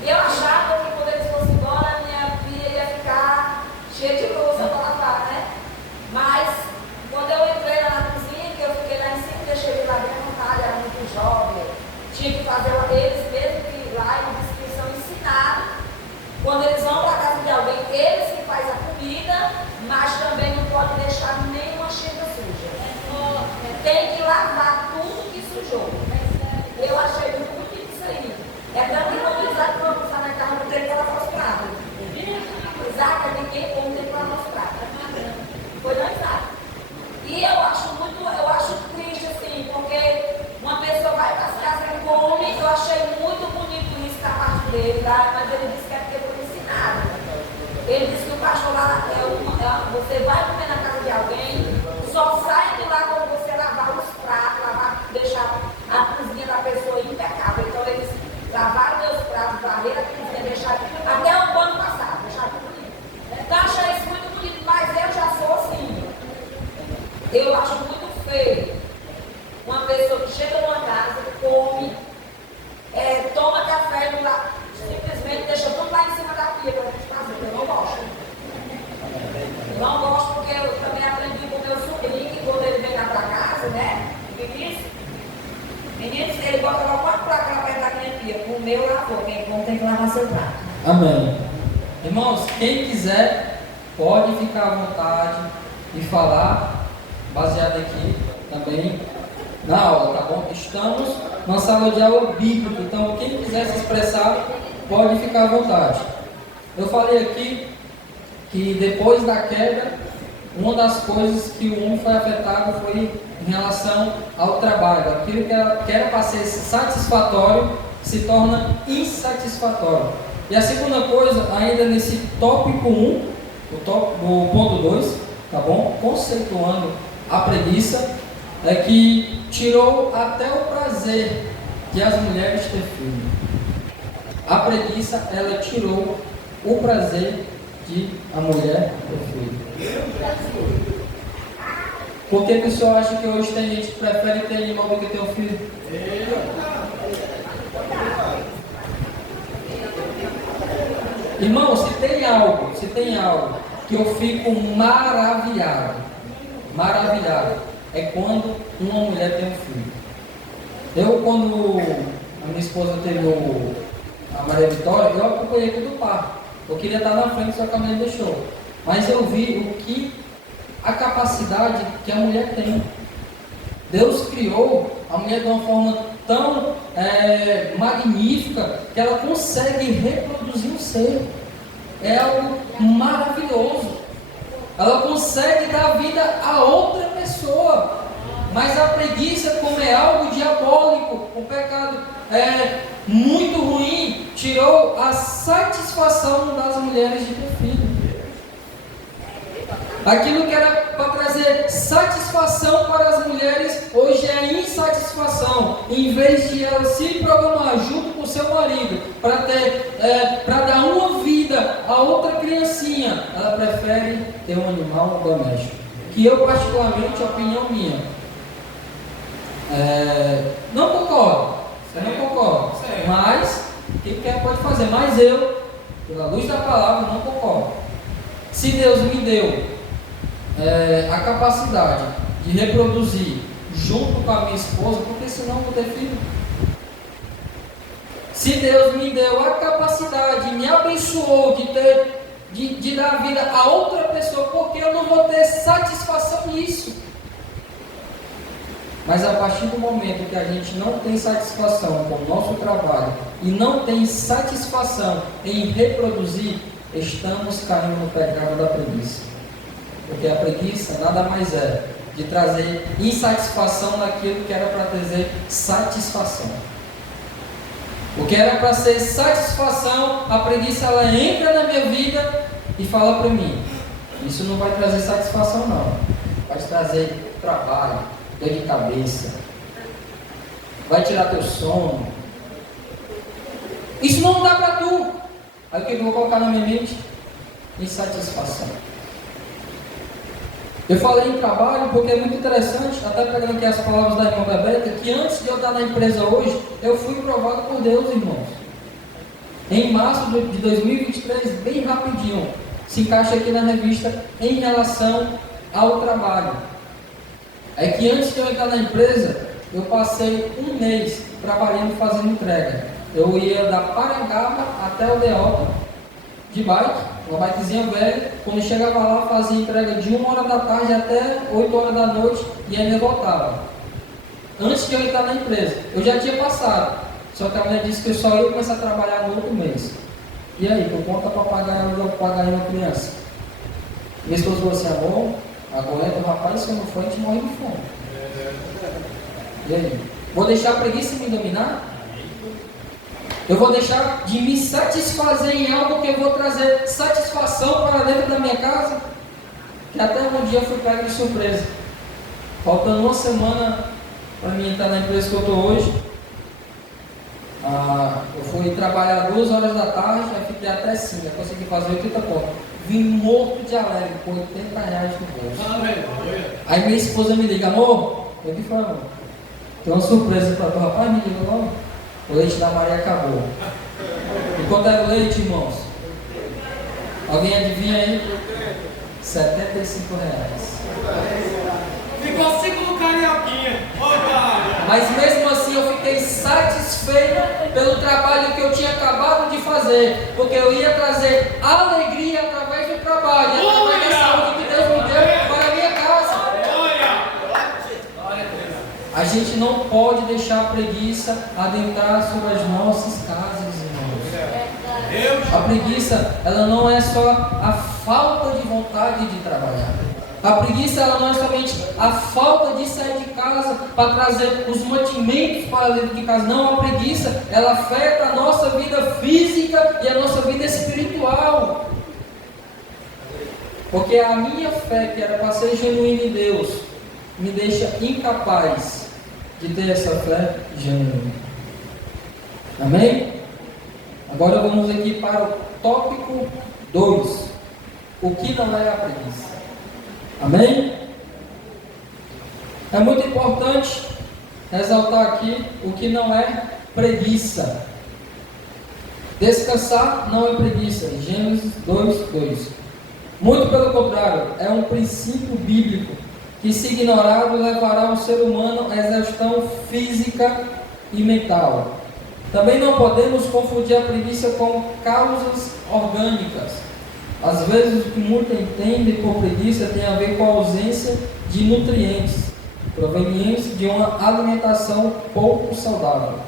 E eu achava que quando eles fossem embora, minha filha ia ficar cheia de louça para lavar, né? Mas quando eu entrei lá na cozinha, que eu fiquei lá em cima, deixei ele lá bem à vontade, era muito jovem, tinha que fazer eles mesmo que lá em descrição ensinaram. Quando eles vão para a casa de alguém, eles que fazem a comida, mas também não pode deixar nenhuma xícara suja. Tem que lavar tudo que sujou. Eu achei muito bonito isso aí. É tanto que quando Isaac foi almoçar na casa, não tem que lavar os pratos. Isaac é ninguém como tem que lavar os pratos. Foi no Isaac. E eu acho triste assim, porque uma pessoa vai para as casas e come. Eu achei muito bonito isso da parte dele, tá? Mas ele disse que é porque foi ensinado. Ele disse que o pastor lá, você vai comer na casa de alguém, só sai de lá quando você lavar os pratos, deixar a cozinha da pessoa impecável. Então eles lavaram meus pratos, varreram a cozinha, deixaram até o pano passar, deixaram tudo bonito. Então achei isso muito bonito, mas eu já sou assim. Eu acho muito feio uma pessoa que chega numa casa, come, toma café e lá, simplesmente deixa tudo lá em cima da pia para a gente fazer. Eu não gosto. Não gosto porque eu também aprendi com o meu sobrinho que quando ele vem lá para casa, né? Vinícius, ele bota lá 4 pratos lá perto da minha pia. O meu lavou, quem come tem que lavar seu prato. Amém. Irmãos, quem quiser pode ficar à vontade e falar, baseado aqui também na aula, tá bom? Estamos na sala de aula bíblica, então quem quiser se expressar pode ficar à vontade. Eu falei aqui que depois da queda, uma das coisas que o homem foi afetado foi em relação ao trabalho. Aquilo que era para ser satisfatório se torna insatisfatório. E a segunda coisa, ainda nesse tópico 1, o ponto 2, tá bom? Conceituando a preguiça, é que tirou até o prazer de as mulheres ter filho. A preguiça, ela tirou o prazer de a mulher ter filho. Por que o senhor acha que hoje tem gente que prefere ter animal do que ter um filho? Irmão, se tem algo que eu fico maravilhado, é quando uma mulher tem um filho. Eu, quando a minha esposa teve a Maria Vitória, eu acompanhei tudo o parto. Eu queria estar na frente, só que a mulher deixou. Mas eu vi a capacidade que a mulher tem. Deus criou a mulher de uma forma tão magnífica que ela consegue reproduzir um ser. É algo maravilhoso. Ela consegue dar vida a outra pessoa. Mas a preguiça, como é algo diabólico, o pecado é muito ruim, tirou a satisfação das mulheres de ter filho. Aquilo que era para trazer satisfação para as mulheres, hoje é insatisfação. Em vez de ela se programar junto com o seu marido para dar uma vida a outra criancinha, ela prefere ter um animal doméstico. Que eu, particularmente, opinião minha, não concordo, mas quem quer pode fazer. Mas eu, pela luz da palavra, não concordo. Se Deus me deu a capacidade de reproduzir junto com a minha esposa, porque senão eu vou ter filho. Se Deus me deu a capacidade, me abençoou de dar vida a outra pessoa, porque eu não vou ter satisfação nisso. Mas a partir do momento que a gente não tem satisfação com o nosso trabalho e não tem satisfação em reproduzir, estamos caindo no pecado da preguiça. Porque a preguiça nada mais é de trazer insatisfação naquilo que era para trazer satisfação. O que era para ser satisfação, a preguiça ela entra na minha vida e fala para mim: isso não vai trazer satisfação não, vai trazer trabalho, dor de cabeça, vai tirar teu sono, isso não dá para tu. Aí o que eu vou colocar na minha mente? Insatisfação. Eu falei em trabalho porque é muito interessante, até pegando aqui as palavras da irmã Bebeca, que antes de eu estar na empresa hoje, eu fui provado por Deus, irmãos. Em março de 2023, bem rapidinho, se encaixa aqui na revista em relação ao trabalho. É que antes de eu entrar na empresa, eu passei um mês trabalhando fazendo entrega. Eu ia da Parangaba até o Deota de bike, uma bikezinha velha. Quando eu chegava lá, fazia entrega de 1h da tarde até 8h da noite e ainda voltava. Antes de eu entrar na empresa, eu já tinha passado. Só que a mulher disse que eu só ia começar a trabalhar no outro mês. E aí, por conta para pagar uma criança? Minha esposa falou assim: amor, aguenta o rapaz, se eu não for, a gente morre de fome. E aí? Vou deixar a preguiça me dominar? Eu vou deixar de me satisfazer em algo que eu vou trazer satisfação para dentro da minha casa? Que até um dia eu fui pego de surpresa. Faltando uma semana para mim entrar na empresa que eu estou hoje, eu fui trabalhar 2h da tarde, aí fiquei até 5, eu consegui fazer 80 pontos. Vim morto de alegre, com R$80 no bolso. Aí minha esposa me liga: amor, eu que foi, amor? Tem uma surpresa para tu, rapaz, me liga logo. O leite da Maria acabou. E quanto era o leite, irmãos? Alguém adivinha aí? R$75. Ficou 5 no carioquinha. Mas mesmo assim eu fiquei satisfeito pelo trabalho que eu tinha acabado de fazer, porque eu ia trazer alegria através do trabalho, através da saúde que Deus me deu para a minha casa. A gente não pode deixar a preguiça adentrar sobre as nossas casas, irmãos. A preguiça, ela não é só a falta de vontade de trabalhar. A preguiça, ela não é somente a falta de sair de casa para trazer os mantimentos para dentro de casa. Não, a preguiça, ela afeta a nossa vida física e a nossa vida espiritual. Porque a minha fé, que era para ser genuína em Deus, me deixa incapaz de ter essa fé genuína. Amém? Agora vamos aqui para o tópico 2. O que não é a preguiça? Amém? É muito importante ressaltar aqui o que não é preguiça. Descansar não é preguiça. Gênesis 2:2. Muito pelo contrário, é um princípio bíblico que, se ignorado, levará o ser humano à exaustão física e mental. Também não podemos confundir a preguiça com causas orgânicas. Às vezes, o que muitos entendem por preguiça tem a ver com a ausência de nutrientes provenientes de uma alimentação pouco saudável,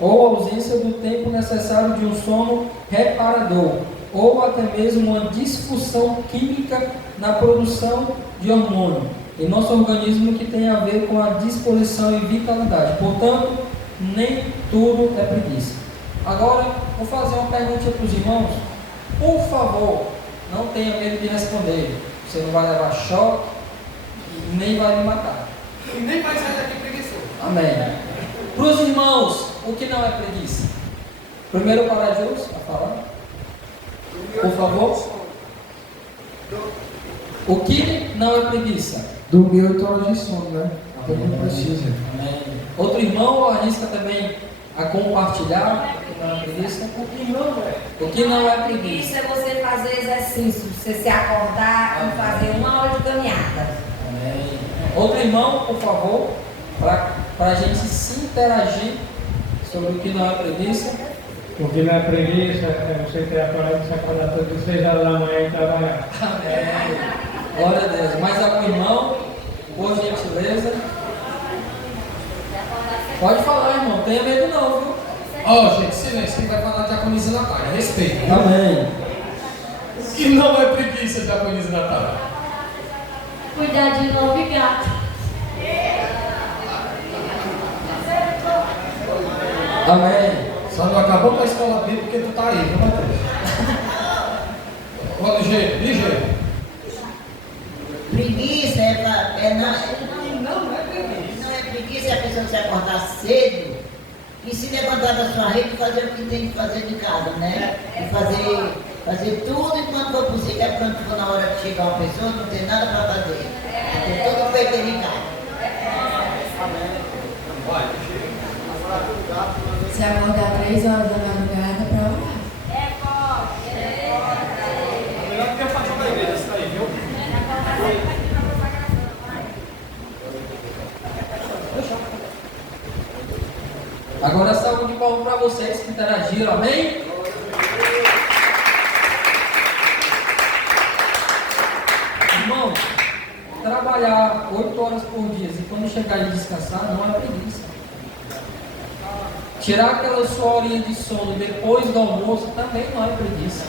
ou a ausência do tempo necessário de um sono reparador, ou até mesmo uma disfunção química na produção de hormônio em nosso organismo que tem a ver com a disposição e vitalidade. Portanto, nem tudo é preguiça. Agora, vou fazer uma pergunta para os irmãos. Por favor, não tenha medo de responder. Você não vai levar choque e nem vai me matar. E nem vai sair daqui preguiçoso. Amém. Para os irmãos, o que não é preguiça? Primeiro corajoso a falar. Por favor. O que não é preguiça? Dormir 8 horas de sono, né? Todo mundo precisa. Amém. Outro irmão arrisca também a compartilhar o que não é preguiça? O que não é preguiça? Preguiça é você fazer exercício, você se acordar e fazer 1 hora de caminhada. Amém. Outro irmão, por favor, para a gente se interagir sobre o que não é preguiça. O que não é preguiça é você ter a coragem de se acordar todas as 6 horas da manhã e trabalhar. Amém. Glória a Deus. Mais algum irmão? Por gentileza. Pode falar, irmão. Não tenha medo não, viu? Ó, gente, silêncio. Quem vai falar de Diaconisa Natália? Respeito. Viu? Amém. O que não é preguiça, Diaconisa Natália? Cuidar de novo e gato. Amém. Só não acabou com a escola bíblica porque tu tá aí, viu, Matheus? Ó, ligeiro. Preguiça não é preguiça, é a pessoa se acordar cedo e se levantar da sua rede e fazer o que tem que fazer de casa, né? E fazer tudo enquanto for possível, é quando for na hora de chegar uma pessoa, não tem nada para fazer. Tem tudo feito em casa. Se acordar 3 horas da madrugada para orar. Melhor que eu faço na igreja, isso aí, viu? Agora salve de palmas para vocês que interagiram. Amém? Irmão, trabalhar 8 horas por dia e quando chegar e descansar não é preguiça. Tirar aquela sua horinha de sono depois do almoço também não é preguiça.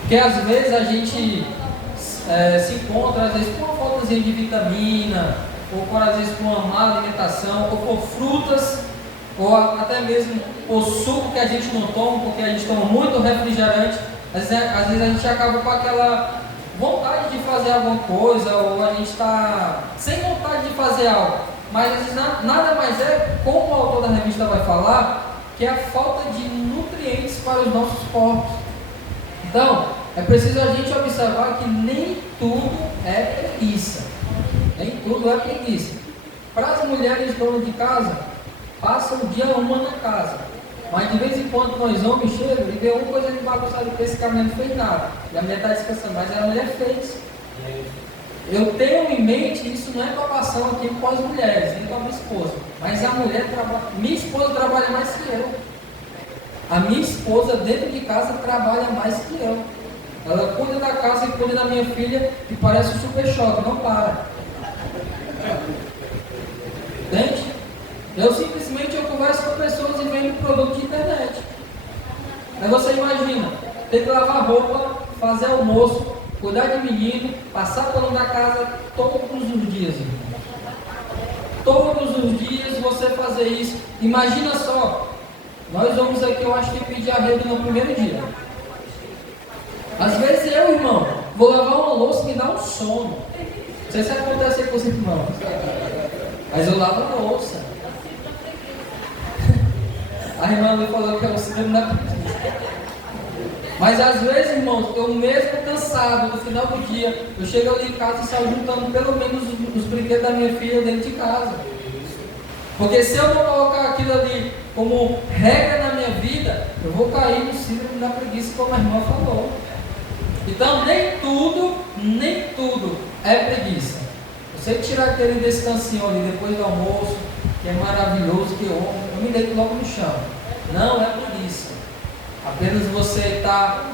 Porque às vezes a gente se encontra, às vezes, com uma faltazinha de vitamina, ou por, às vezes, com uma má alimentação, ou por frutas, ou até mesmo por suco que a gente não toma, porque a gente toma muito refrigerante. Às vezes a gente acaba com aquela vontade de fazer alguma coisa, ou a gente está sem vontade de fazer algo. Mas às vezes nada mais é, como o autor da revista vai falar, que é a falta de nutrientes para os nossos corpos. Então, é preciso a gente observar que nem tudo é preguiça. Nem tudo é preguiça. Para as mulheres donas de casa, passam o dia uma na casa. Mas de vez em quando nós homens chegamos e vê uma coisa de bagunçada que esse caminho não fez nada. E a mulher está descansando, mas a mulher fez. Eu tenho em mente, isso não é preocupação aqui com as mulheres, nem com a minha esposa. Mas a mulher trabalha, minha esposa trabalha mais que eu. A minha esposa dentro de casa trabalha mais que eu. Ela cuida da casa e cuida da minha filha, que parece um super choque, não para. Entende? Eu simplesmente converso com pessoas e vendo produto de internet. Aí você imagina, ter que lavar roupa, fazer almoço, cuidar de menino, passar pano da casa todos os dias. Todos os dias você fazer isso. Imagina só, nós vamos aqui, eu acho que pedir arrego no primeiro dia. Às vezes eu, irmão, vou lavar uma louça e me dá um sono. Não sei se acontece com os irmãos. Mas eu lavo a louça. A irmã ali falou que é o síndrome da preguiça. Mas às vezes, irmãos, eu mesmo cansado, no final do dia, eu chego ali em casa e saio juntando pelo menos os brinquedos da minha filha dentro de casa. Porque se eu não colocar aquilo ali como regra na minha vida, eu vou cair no síndrome da preguiça, como a irmã falou. Então, nem tudo é preguiça. Você tirar aquele descansinho ali depois do almoço, que é maravilhoso, que eu me deito logo no chão. Não é preguiça. Apenas você está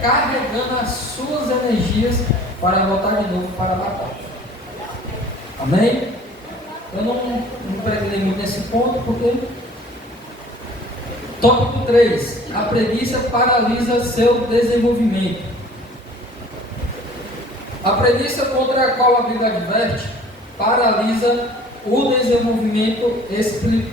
carregando as suas energias para voltar de novo para a batalha. Amém? Eu não preguei muito nesse ponto, porque... Tópico 3. A preguiça paralisa seu desenvolvimento. A preguiça contra a qual a Bíblia adverte paralisa o desenvolvimento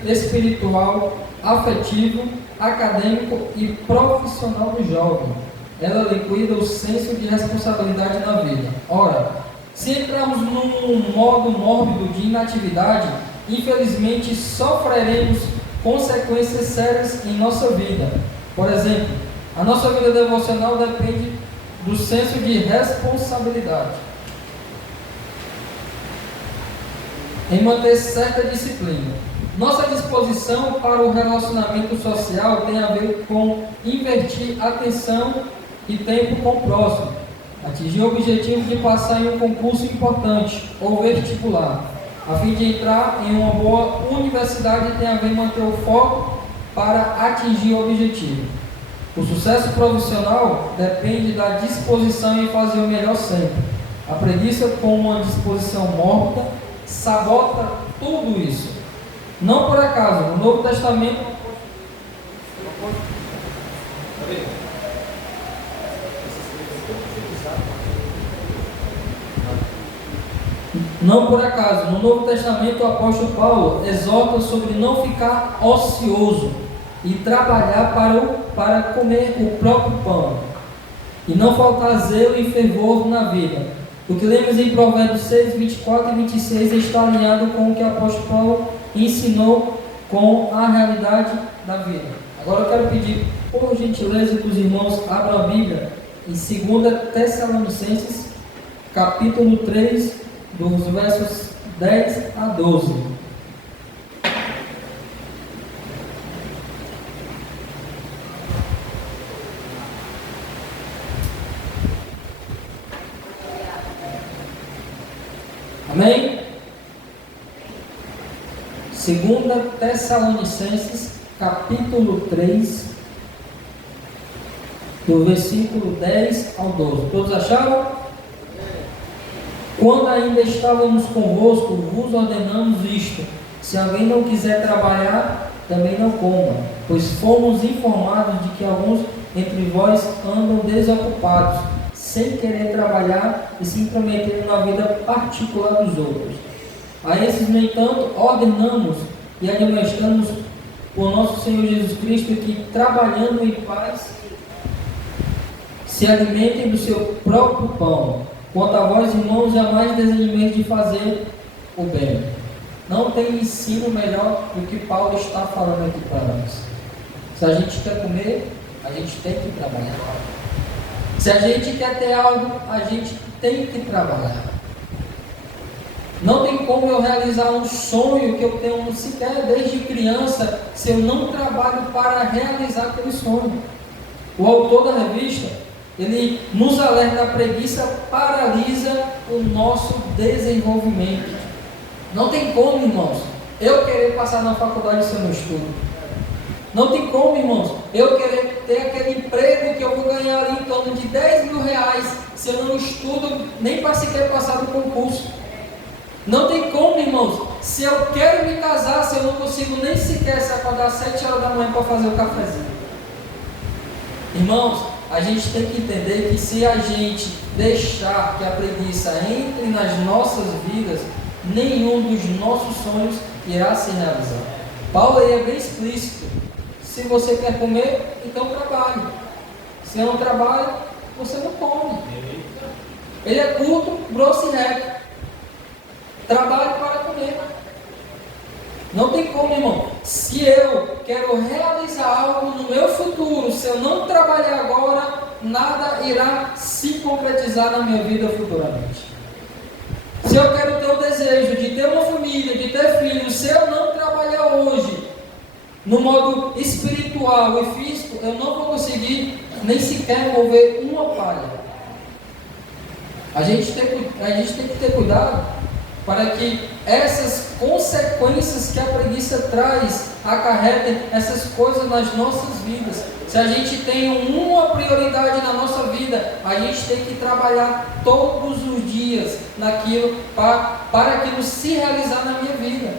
espiritual, afetivo, acadêmico e profissional do jovem. Ela liquida o senso de responsabilidade na vida. Ora, se entrarmos num modo mórbido de inatividade, infelizmente sofreremos consequências sérias em nossa vida. Por exemplo, a nossa vida devocional depende do senso de responsabilidade em manter certa disciplina. Nossa disposição para o relacionamento social tem a ver com invertir atenção e tempo com o próximo, atingir o objetivo de passar em um concurso importante ou vestibular, a fim de entrar em uma boa universidade, tem a ver com manter o foco para atingir o objetivo. O sucesso profissional depende da disposição em fazer o melhor sempre. A preguiça, com uma disposição mórbida, sabota tudo isso. Não por acaso, no Novo Testamento, o apóstolo Paulo exorta sobre não ficar ocioso e trabalhar para comer o próprio pão, e não faltar zelo e fervor na vida. O que lemos em Provérbios 6, 24 e 26 está alinhado com o que o apóstolo Paulo ensinou com a realidade da vida. Agora eu quero pedir, por gentileza, que os irmãos abram a Bíblia em 2 Tessalonicenses, capítulo 3, dos versos 10 a 12. Amém? 2 Tessalonicenses, capítulo 3, do versículo 10 ao 12. Todos acharam? Quando ainda estávamos convosco, vos ordenamos isto: se alguém não quiser trabalhar, também não coma, pois fomos informados de que alguns entre vós andam desocupados, sem querer trabalhar e se intrometendo na vida particular dos outros. A esses, no entanto, ordenamos e admoestamos por nosso Senhor Jesus Cristo que, trabalhando em paz, se alimentem do seu próprio pão. Quanto a vós, irmãos, jamais desanimeis de fazer o bem. Não tem ensino melhor do que Paulo está falando aqui para nós. Se a gente quer comer, a gente tem que trabalhar. Se a gente quer ter algo, a gente tem que trabalhar. Não tem como eu realizar um sonho que eu tenho sequer desde criança, se eu não trabalho para realizar aquele sonho. O autor da revista, ele nos alerta: a preguiça paralisa o nosso desenvolvimento. Não tem como, irmãos, eu querer passar na faculdade se eu não estudo. Não tem como, irmãos, eu querer ter aquele emprego que eu vou ganhar ali em torno de 10 mil reais se eu não estudo nem para sequer passar no concurso. Não tem como, irmãos, se eu quero me casar, se eu não consigo nem sequer se acordar às 7 horas da manhã para fazer o cafezinho. Irmãos, a gente tem que entender que se a gente deixar que a preguiça entre nas nossas vidas, nenhum dos nossos sonhos irá se realizar. Paulo é bem explícito: se você quer comer, então trabalhe. Se não trabalha, você não come. Ele é curto, grosso e reto. Trabalhe para comer. Não tem como, irmão. Se eu quero realizar algo no meu futuro, se eu não trabalhar agora, nada irá se concretizar na minha vida futuramente. Se eu quero ter o desejo de ter uma família, de ter filhos, se eu não trabalhar hoje, no modo espiritual e físico, eu não vou conseguir nem sequer mover uma palha. A gente tem que ter cuidado para que essas consequências que a preguiça traz acarretem essas coisas nas nossas vidas. Se a gente tem uma prioridade na nossa vida, a gente tem que trabalhar todos os dias naquilo para aquilo se realizar na minha vida.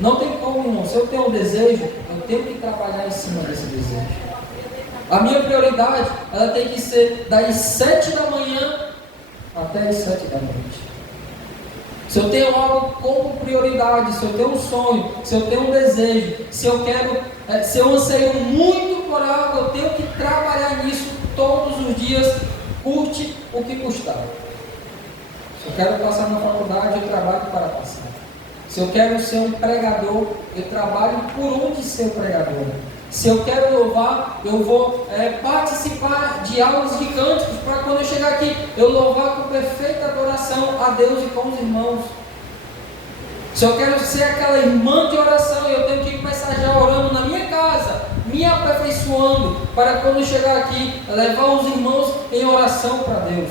Não tem como, irmão. Se eu tenho um desejo, eu tenho que trabalhar em cima desse desejo. A minha prioridade, ela tem que ser das 7 da manhã até as 7 da noite. Se eu tenho algo como prioridade, se eu tenho um sonho, se eu tenho um desejo, se eu anseio muito por algo, eu tenho que trabalhar nisso todos os dias, custe o que custar. Se eu quero passar na faculdade, eu trabalho para passar. Se eu quero ser um pregador, eu trabalho por onde ser pregador. Se eu quero louvar, eu vou participar de aulas de cânticos, para quando eu chegar aqui, eu louvar com perfeita adoração a Deus e com os irmãos. Se eu quero ser aquela irmã de oração, eu tenho que começar já orando na minha casa, me aperfeiçoando, para quando eu chegar aqui, levar os irmãos em oração para Deus.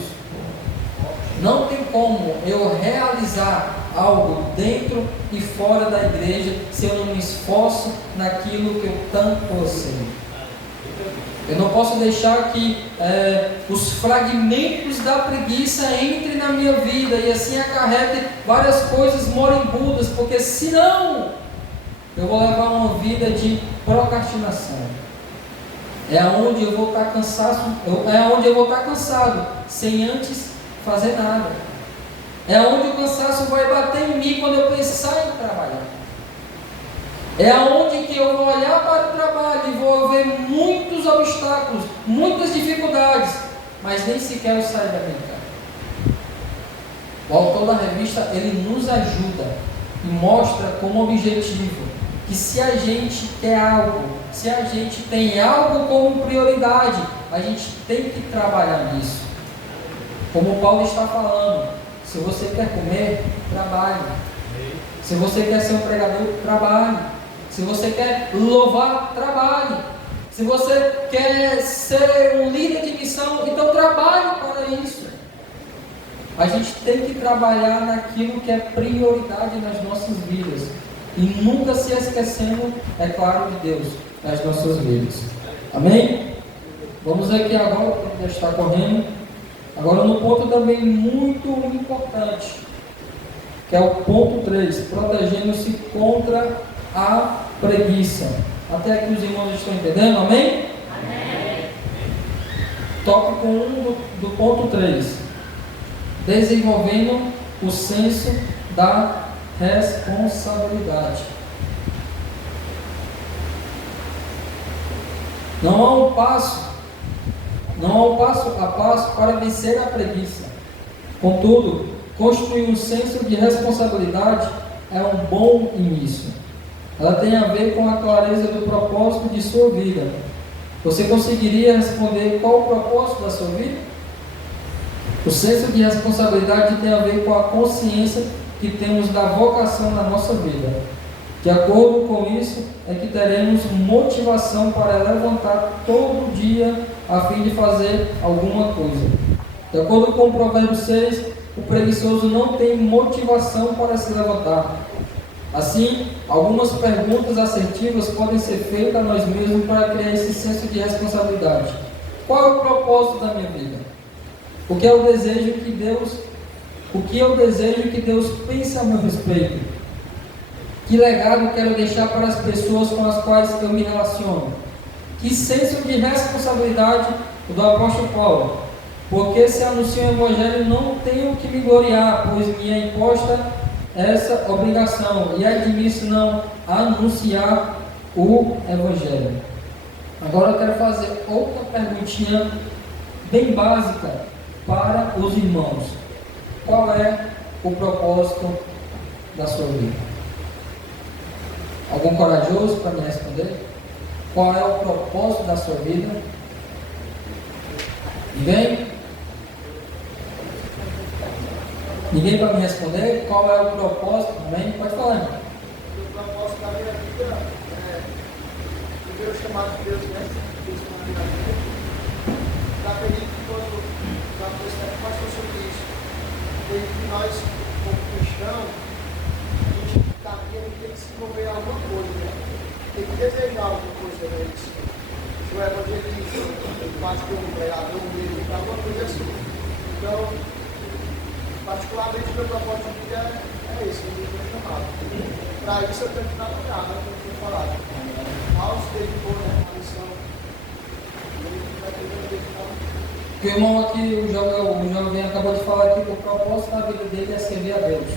Não tem como eu realizar algo dentro e fora da igreja se eu não me esforço naquilo que eu tanto anseio. Eu não posso deixar que os fragmentos da preguiça entrem na minha vida e assim acarretem várias coisas moribundas, porque senão eu vou levar uma vida de procrastinação. É onde eu vou estar cansado, sem antes fazer nada. É onde o cansaço vai bater em mim quando eu pensar em trabalhar. É onde que eu vou olhar para o trabalho e vou ver muitos obstáculos, muitas dificuldades, mas nem sequer eu saio da minha casa. O autor da revista, ele nos ajuda e mostra como objetivo que se a gente quer algo, se a gente tem algo como prioridade, a gente tem que trabalhar nisso. Como o Paulo está falando, se você quer comer, trabalhe. Se você quer ser um pregador, trabalhe. Se você quer louvar, trabalhe. Se você quer ser um líder de missão, então trabalhe para isso. A gente tem que trabalhar naquilo que é prioridade nas nossas vidas. E nunca se esquecendo, é claro, de Deus nas nossas vidas. Amém? Vamos aqui agora, porque já está correndo. Agora no ponto também muito importante, que é o ponto 3, protegendo-se contra a preguiça. Até aqui os irmãos estão entendendo, amém? Amém. Tópico 1 do ponto 3, desenvolvendo o senso da responsabilidade. Não há um passo a passo para vencer a preguiça. Contudo, construir um senso de responsabilidade é um bom início. Ela tem a ver com a clareza do propósito de sua vida. Você conseguiria responder qual o propósito da sua vida? O senso de responsabilidade tem a ver com a consciência que temos da vocação na nossa vida. De acordo com isso, é que teremos motivação para levantar todo dia a fim de fazer alguma coisa. De acordo com o Provérbio 6, o preguiçoso não tem motivação para se levantar. Assim, algumas perguntas assertivas podem ser feitas a nós mesmos para criar esse senso de responsabilidade. Qual é o propósito da minha vida? O que eu desejo que Deus pense a meu respeito? Que legado quero deixar para as pessoas com as quais eu me relaciono? Que senso de responsabilidade do apóstolo Paulo? Porque se anuncio o Evangelho, não tenho que me gloriar, pois me é imposta essa obrigação, e admito não anunciar o Evangelho. Agora eu quero fazer outra perguntinha bem básica para os irmãos. Qual é o propósito da sua vida? Algum corajoso para me responder? Qual é o propósito da sua vida? Ninguém? Ninguém para me responder? Qual é o propósito? Amém? Pode falar, irmão. O propósito da minha vida é viver o chamado de Deus, né? Deus na minha vida. Eu acredito que quando já pastor sobre isso, desde que nós, como cristãos, a gente está aqui, a gente tem que se envolver em alguma coisa, né? Tem que desejar alguma coisa, né? Isso. Se o evangelista, o pastor, o pregador, o líder, alguma coisa assim. Então, particularmente, o meu propósito de vida é esse, que eu estou chamado. Para isso eu tenho que trabalhar, né? Como eu tinha falado. Paulo se dedicou, né? A missão. Ele vai ter que dedicar. O irmão aqui, o jovem acabou de falar aqui que o propósito da vida dele é servir a Deus,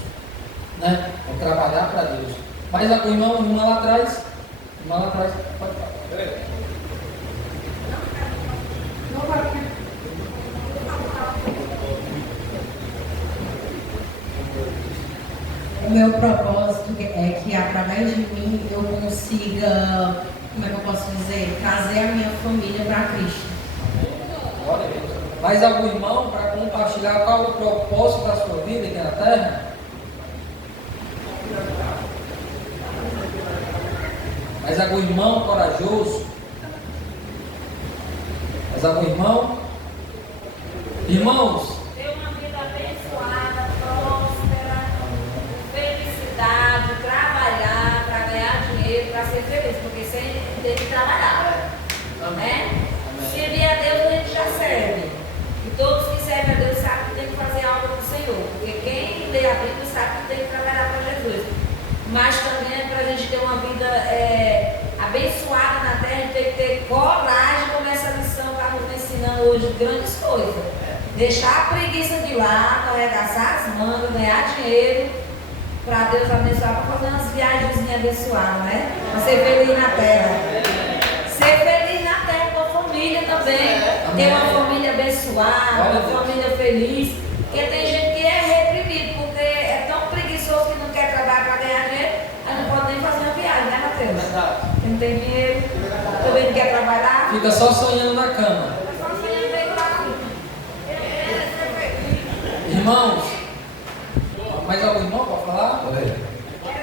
né? É trabalhar para Deus. Mas o irmão lá atrás, pode falar. O meu propósito é que através de mim eu consiga, como é que eu posso dizer, trazer a minha família para Cristo. Glória a Deus. Mais algum irmão para compartilhar qual é o propósito da sua vida aqui na terra? Mais algum irmão corajoso? Mais algum irmão? Irmãos, Ter uma vida abençoada, próspera, com felicidade, trabalhar para ganhar dinheiro, para ser feliz, porque sempre tem que trabalhar. Né? Servir a Deus a gente já serve. E todos que servem a Deus sabem que tem que fazer algo para o Senhor. Porque quem lê a Bíblia sabe que tem que trabalhar para Jesus. Mas também para a gente ter uma vida abençoada na terra, a gente tem que ter coragem, como essa lição está nos ensinando hoje, grandes coisas. Deixar a preguiça de lado, arregaçar as mangas, ganhar dinheiro, para Deus abençoar, para fazer umas viagens abençoadas, né? Para ser feliz na terra. Ser feliz na terra com a família também. Ter uma família abençoada, uma família feliz. Porque tem gente que é reprimido, porque é tão preguiçoso que não quer trabalhar para ganhar dinheiro, aí não pode nem fazer uma viagem, né, Mateus? Quem não tem dinheiro, também não quer trabalhar. fica só sonhando na cama. É só sonhando bem lá. Irmãos, mais algum irmão para falar? Quero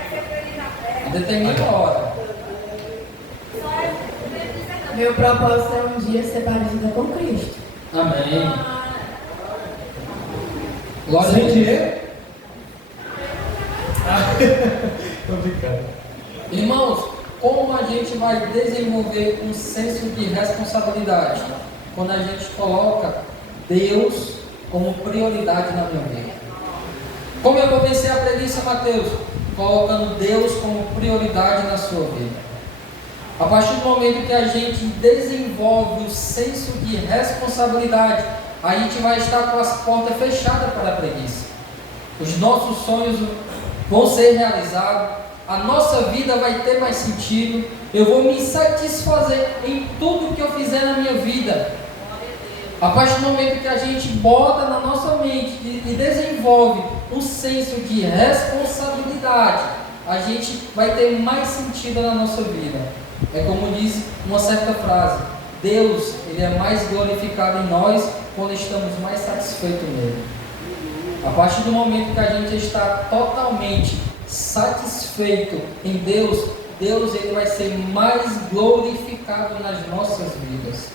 ser feliz na terra. Ainda tem muita hora. Meu propósito é um dia ser parecida com Cristo. Amém. Glória a Sem Deus. dinheiro? Tô brincando. Irmãos, como a gente vai desenvolver um senso de responsabilidade quando a gente coloca Deus como prioridade na minha vida? Como eu vou vencer a preguiça, Mateus? Colocando Deus como prioridade na sua vida. A partir do momento que a gente desenvolve o senso de responsabilidade, a gente vai estar com as portas fechadas para a preguiça. Os nossos sonhos vão ser realizados, a nossa vida vai ter mais sentido, eu vou me satisfazer em tudo que eu fizer na minha vida. A partir do momento que a gente bota na nossa mente e desenvolve um senso de responsabilidade, a gente vai ter mais sentido na nossa vida. É como diz uma certa frase: Deus, Ele é mais glorificado em nós quando estamos mais satisfeitos nele. A partir do momento que a gente está totalmente satisfeito em Deus, Deus ele vai ser mais glorificado nas nossas vidas.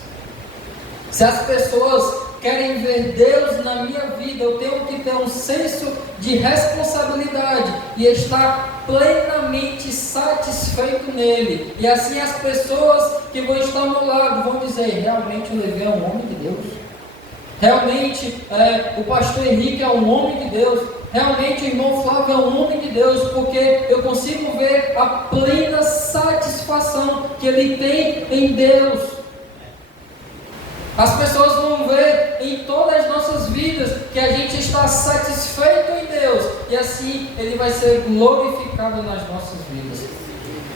Se as pessoas querem ver Deus na minha vida, eu tenho que ter um senso de responsabilidade e estar plenamente satisfeito nele. E assim as pessoas que vão estar ao meu lado vão dizer: realmente o Levi é um homem de Deus. Realmente o pastor Henrique é um homem de Deus. Realmente o irmão Flávio é um homem de Deus, porque eu consigo ver a plena satisfação que ele tem em Deus. As pessoas vão ver em todas as nossas vidas que a gente está satisfeito em Deus, e assim Ele vai ser glorificado nas nossas vidas.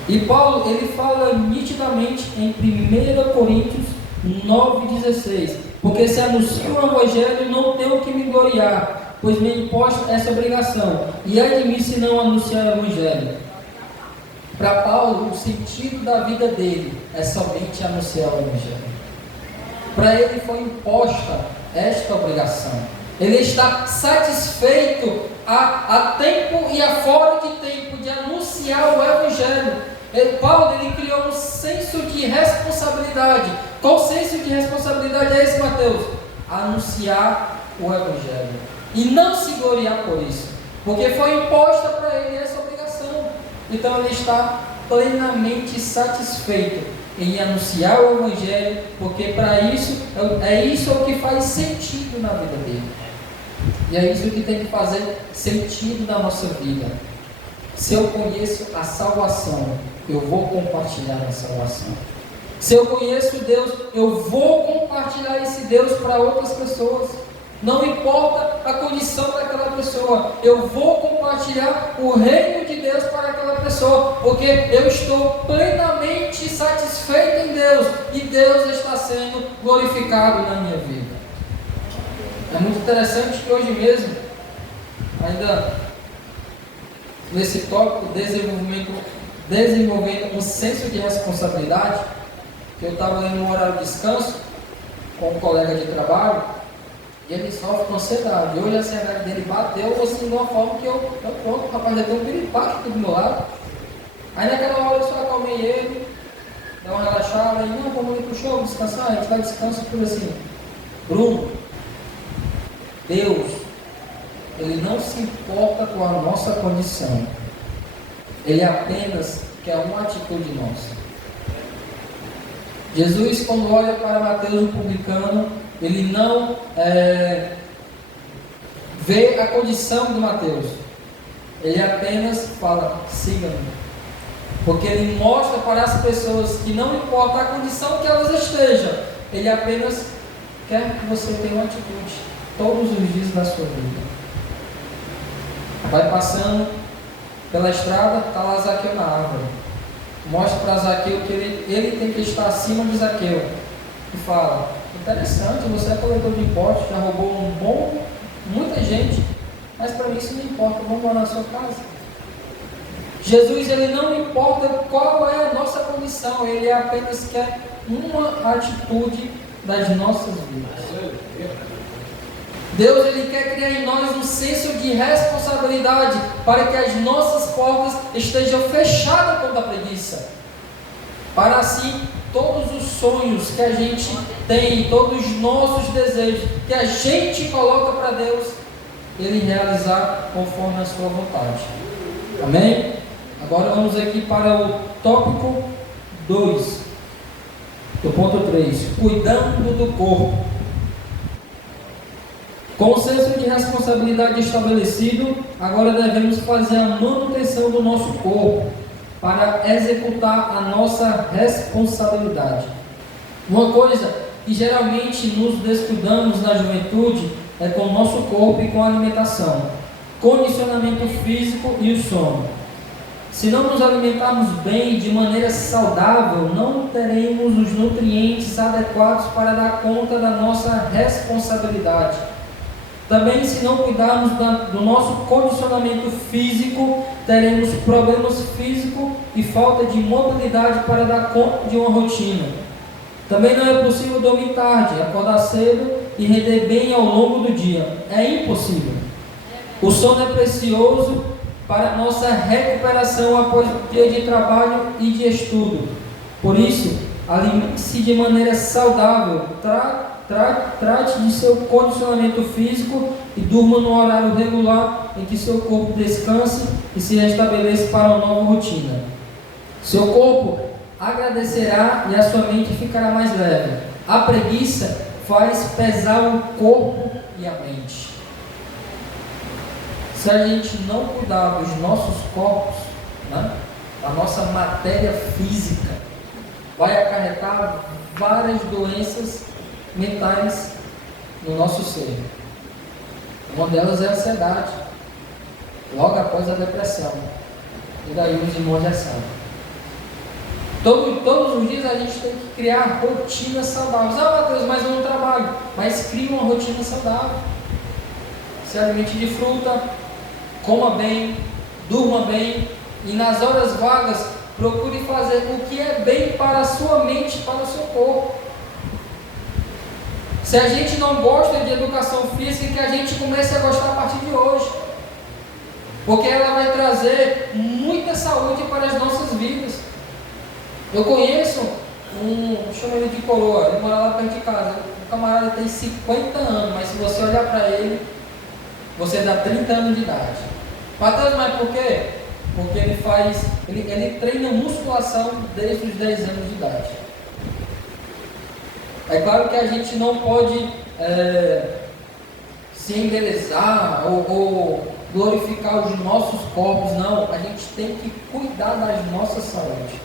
E Paulo, ele fala nitidamente em 1 Coríntios 9,16: porque se anuncio o Evangelho, não tenho que me gloriar, pois me imposto essa obrigação, e é de mim se não anunciar o Evangelho. Para Paulo, o sentido da vida dele é somente anunciar o Evangelho. Para ele foi imposta esta obrigação. Ele está satisfeito a tempo e a fora de tempo de anunciar o Evangelho. Paulo ele criou um senso de responsabilidade. Qual senso de responsabilidade é esse, Mateus? Anunciar o Evangelho. E não se gloriar por isso. Porque foi imposta para ele essa obrigação. Então ele está plenamente satisfeito em anunciar o Evangelho, porque para isso, é isso o que faz sentido na vida dele. E é isso que tem que fazer sentido na nossa vida. Se eu conheço a salvação, eu vou compartilhar a salvação. Se eu conheço Deus, eu vou compartilhar esse Deus para outras pessoas. Não importa a condição daquela pessoa, eu vou compartilhar o reino de Deus para aquela pessoa, porque eu estou plenamente satisfeito em Deus e Deus está sendo glorificado na minha vida. É muito interessante que hoje mesmo, ainda nesse tópico, desenvolvendo um senso de responsabilidade, que eu estava lendo no horário de descanso com um colega de trabalho, e ele sofre com ansiedade. Hoje a ansiedade dele bateu assim de uma forma que eu pronto, rapaz, já tem um piripaque aqui do meu lado. Aí naquela hora eu só acalmei ele, dei uma relaxada, e não, vamos ir pro show, descansar, a gente vai descansar tudo assim. Bruno, Deus, Ele não se importa com a nossa condição. Ele apenas quer uma atitude nossa. Jesus, quando olha para Mateus, o publicano, ele não vê a condição de Mateus. Ele apenas fala, siga-me. Porque ele mostra para as pessoas que não importa a condição que elas estejam, ele apenas quer que você tenha uma atitude todos os dias da sua vida. Vai passando pela estrada, está lá Zaqueu na árvore. Mostra para Zaqueu que ele tem que estar acima de Zaqueu. E fala, interessante, você é coletor de impostos, já roubou muita gente, mas para mim isso não importa, vamos morar na sua casa. Jesus, ele não importa qual é a nossa condição, ele apenas quer uma atitude das nossas vidas. Deus, ele quer criar em nós um senso de responsabilidade para que as nossas portas estejam fechadas contra a preguiça. Para assim, todos os sonhos que a gente tem, todos os nossos desejos que a gente coloca para Deus, Ele realizar conforme a sua vontade. Amém? Agora vamos aqui para o tópico 2, do ponto 3, cuidando do corpo. Com o senso de responsabilidade estabelecido, agora devemos fazer a manutenção do nosso corpo para executar a nossa responsabilidade. Uma coisa que geralmente nos descuidamos na juventude é com o nosso corpo e com a alimentação, condicionamento físico e o sono. Se não nos alimentarmos bem de maneira saudável, não teremos os nutrientes adequados para dar conta da nossa responsabilidade. Também, se não cuidarmos do nosso condicionamento físico, teremos problemas físicos e falta de mobilidade para dar conta de uma rotina. Também não é possível dormir tarde, acordar cedo e render bem ao longo do dia. É impossível. O sono é precioso para a nossa recuperação após o dia de trabalho e de estudo. Por isso, alimente-se de maneira saudável, trate de seu condicionamento físico e durma no horário regular em que seu corpo descanse e se restabeleça para uma nova rotina. Seu corpo agradecerá e a sua mente ficará mais leve. A preguiça faz pesar o corpo e a mente. Se a gente não cuidar dos nossos corpos, a nossa matéria física vai acarretar várias doenças mentais no nosso ser. Uma delas é a ansiedade, logo após a depressão. E daí os irmãos já sabem. Todos os dias a gente tem que criar rotinas saudáveis. Ah, Mateus, mas eu não trabalho. Mas crie uma rotina saudável. Se alimente de fruta, coma bem, durma bem. E nas horas vagas, procure fazer o que é bem para a sua mente, para o seu corpo. Se a gente não gosta de educação física, que a gente comece a gostar a partir de hoje. Porque ela vai trazer muita saúde para as nossas vidas. Eu conheço chama ele de coroa, ele mora lá perto de casa. O camarada tem 50 anos, mas se você olhar para ele, você dá 30 anos de idade. Mateus, mas por quê? Porque ele treina musculação desde os 10 anos de idade. É claro que a gente não pode se embelezar ou glorificar os nossos corpos, não. A gente tem que cuidar das nossas saúdes.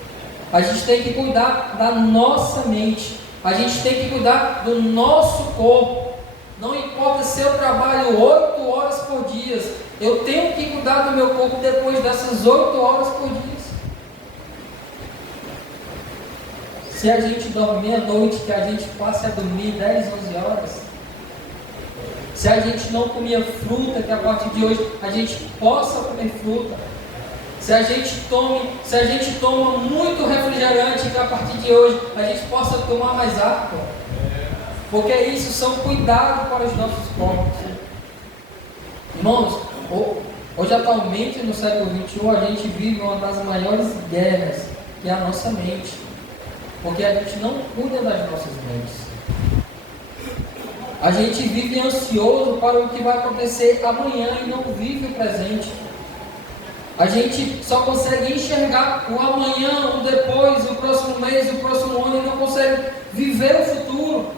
A gente tem que cuidar da nossa mente. A gente tem que cuidar do nosso corpo. Não importa se eu trabalho 8 horas por dia, eu tenho que cuidar do meu corpo depois dessas 8 horas por dia. Se a gente dormir meia-noite, que a gente passe a dormir 10, 11 horas. Se a gente não comia fruta, que a partir de hoje a gente possa comer fruta. Se a gente toma muito refrigerante, que a partir de hoje a gente possa tomar mais água. Porque isso são cuidados para os nossos corpos. Irmãos, hoje atualmente no século XXI a gente vive uma das maiores guerras, que é a nossa mente. Porque a gente não cuida das nossas mentes. A gente vive ansioso para o que vai acontecer amanhã e não vive o presente. A gente só consegue enxergar o amanhã, o depois, o próximo mês, o próximo ano e não consegue viver o futuro.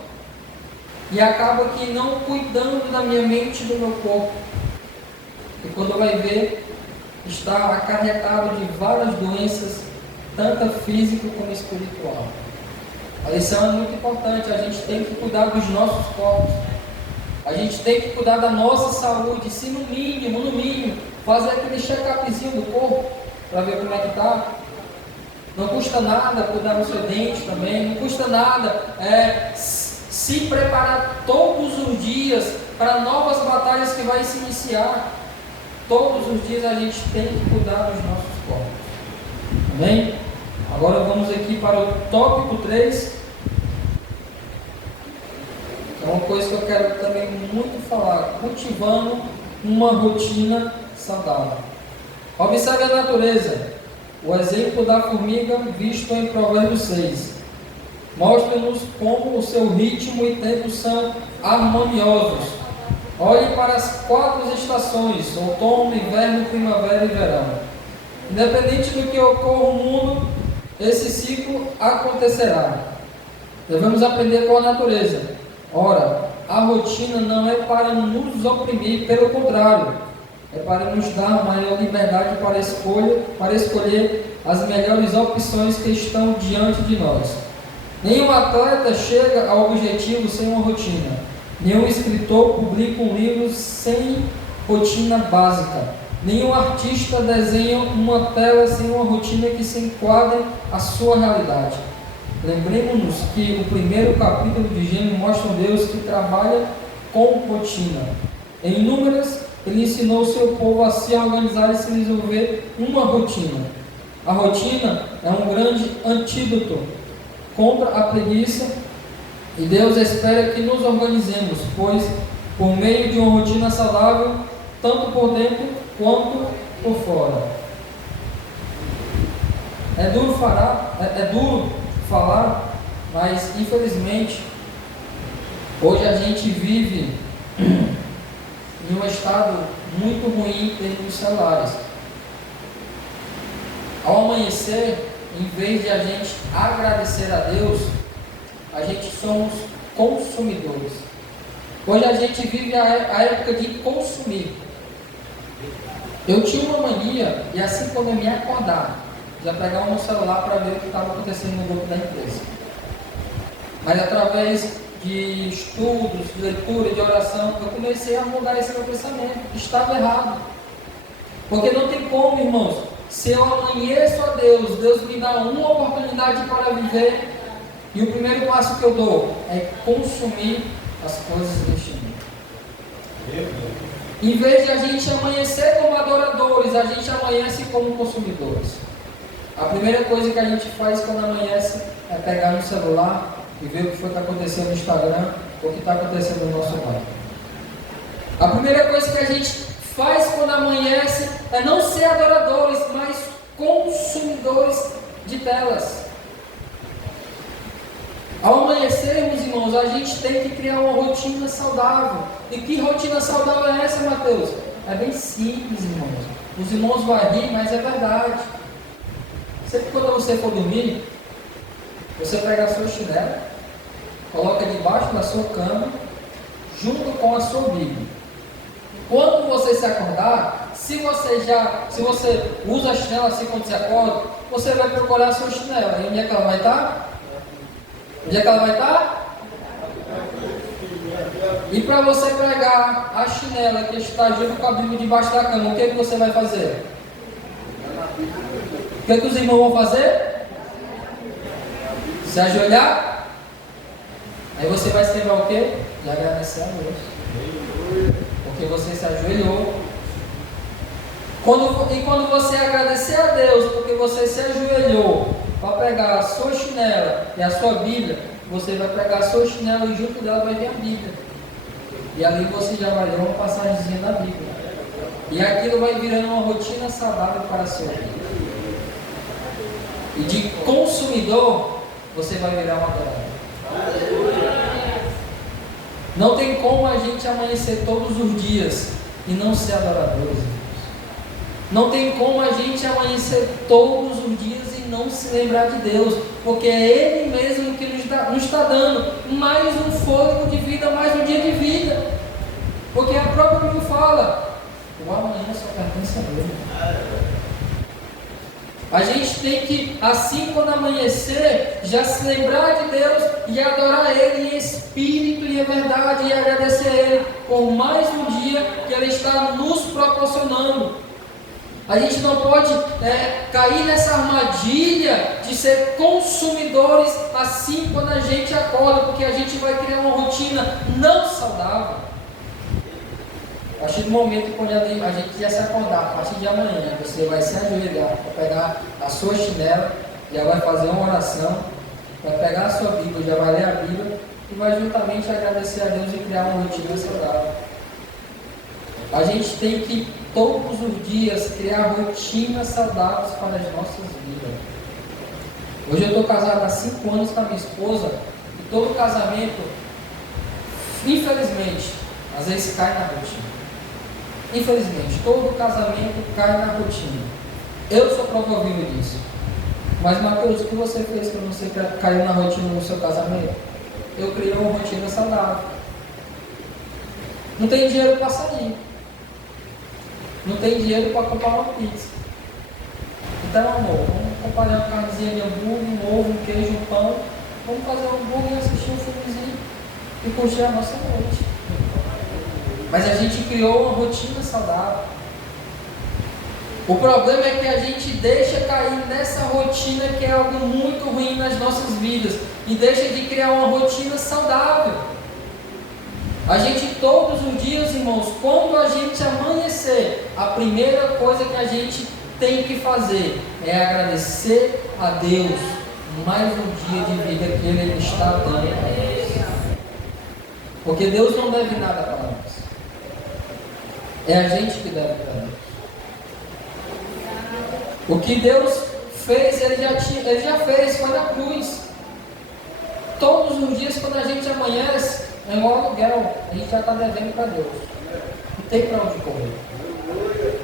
E acaba que não cuidando da minha mente e do meu corpo. E quando vai ver, está acarretado de várias doenças, tanto física como espiritual. A lição é muito importante. A gente tem que cuidar dos nossos corpos. A gente tem que cuidar da nossa saúde. Se no mínimo, fazer aquele check-upzinho do corpo, para ver como é que está. Não custa nada cuidar do seu dente também. Não custa nada se preparar todos os dias para novas batalhas que vai se iniciar. Todos os dias a gente tem que cuidar dos nossos corpos. Amém? Agora vamos aqui para o tópico 3. É uma coisa que eu quero também muito falar. Cultivando uma rotina saudável. Observe a natureza. O exemplo da formiga visto em Provérbios 6. Mostra-nos como o seu ritmo e tempo são harmoniosos. Olhe para as 4 estações: outono, inverno, primavera e verão. Independente do que ocorra no mundo, esse ciclo acontecerá. Devemos aprender com a natureza. Ora, a rotina não é para nos oprimir, pelo contrário, é para nos dar maior liberdade para escolher as melhores opções que estão diante de nós. Nenhum atleta chega ao objetivo sem uma rotina. Nenhum escritor publica um livro sem rotina básica. Nenhum artista desenha uma tela sem uma rotina que se enquadre à sua realidade. Lembremos-nos que o primeiro capítulo de Gênesis mostra um Deus que trabalha com rotina. Em Números, ele ensinou o seu povo a se organizar e se desenvolver uma rotina. A rotina é um grande antídoto contra a preguiça, e Deus espera que nos organizemos, pois por meio de uma rotina saudável, tanto por dentro quanto por fora. É duro falar, mas infelizmente hoje a gente vive em um estado muito ruim em termos de celulares. Ao amanhecer, em vez de a gente agradecer a Deus, a gente somos consumidores. Hoje a gente vive a época de consumir. Eu tinha uma mania, e assim quando eu me acordar, já pegava o meu celular para ver o que estava acontecendo no grupo da empresa. Mas através de estudos, de leitura, de oração, eu comecei a mudar esse meu pensamento. Estava errado. Porque não tem como, irmãos, se eu amanheço a Deus, Deus me dá uma oportunidade para viver, e o primeiro passo que eu dou é consumir as coisas deste mundo. Em vez de a gente amanhecer como adoradores, a gente amanhece como consumidores. A primeira coisa que a gente faz quando amanhece é pegar no celular e ver o que foi que aconteceu no Instagram ou o que está acontecendo no nosso bairro. A primeira coisa que a gente faz quando amanhece é não ser adoradores, mas consumidores de telas. Ao amanhecermos, irmãos, a gente tem que criar uma rotina saudável. E que rotina saudável é essa, Mateus? É bem simples, irmãos. Os irmãos vão rir, mas é verdade. Sempre quando você for dormir, você pega a sua chinela, coloca debaixo da sua cama, junto com a sua Bíblia. Quando você se acordar, se você usa a chinela assim quando se acorda, você vai procurar a sua chinela. E onde é que ela vai estar? Onde é que ela vai estar? E para você pegar a chinela que está junto com a Bíblia debaixo da cama, o que você vai fazer? O que os irmãos vão fazer? Se ajoelhar? Aí você vai escrever o quê? E agradecer a Deus. Porque você se ajoelhou. Quando você agradecer a Deus, porque você se ajoelhou para pegar a sua chinela e a sua Bíblia, você vai pegar a sua chinela e junto dela vai vir a Bíblia. E ali você já vai ler uma passagemzinha da Bíblia. E aquilo vai virando uma rotina saudável para a sua vida. E de consumidor, você vai virar um adorador. Não tem como a gente amanhecer todos os dias e não ser adoradores, irmãos. Não tem como a gente amanhecer todos os dias e não se lembrar de Deus, porque é Ele mesmo que nos está dando mais um fôlego de vida, mais um dia de vida. Porque a própria Bíblia fala, o amanhã só pertence a Deus. A gente tem que, assim quando amanhecer, já se lembrar de Deus e adorar Ele em espírito e em verdade e agradecer a Ele por mais um dia que Ele está nos proporcionando. A gente não pode cair nessa armadilha de ser consumidores assim quando a gente acorda, porque a gente vai criar uma rotina não saudável. A partir do momento quando a gente já se acordar, a partir de amanhã, você vai se ajoelhar para pegar a sua chinela, já vai fazer uma oração, vai pegar a sua Bíblia, já vai ler a Bíblia e vai juntamente agradecer a Deus e criar uma rotina saudável. A gente tem que todos os dias criar rotinas saudáveis para as nossas vidas. Hoje eu estou casado há 5 anos com a minha esposa e todo casamento, infelizmente, às vezes cai na rotina. Infelizmente, todo casamento cai na rotina. Eu sou prova viva disso. Mas, Mateus, o que você fez quando você caiu na rotina no seu casamento? Eu criei uma rotina saudável. Não tem dinheiro para sair. Não tem dinheiro para comprar uma pizza. Então, amor, vamos comprar uma carnezinha de hambúrguer, um ovo, um queijo, um pão. Vamos fazer um hambúrguer, assistir um filmezinho e curtir a nossa noite. Mas a gente criou uma rotina saudável. O problema é que a gente deixa cair nessa rotina que é algo muito ruim nas nossas vidas e deixa de criar uma rotina saudável. A gente todos os dias, irmãos, quando a gente amanhecer, a primeira coisa que a gente tem que fazer é agradecer a Deus mais um dia de vida que Ele está dando para nós. Porque Deus não deve nada para nós. É a gente que deve para Deus. O que Deus fez, Ele já fez, foi na cruz. Todos os dias, quando a gente amanhece, é igual aluguel, a gente já está devendo para Deus. Não tem para onde correr.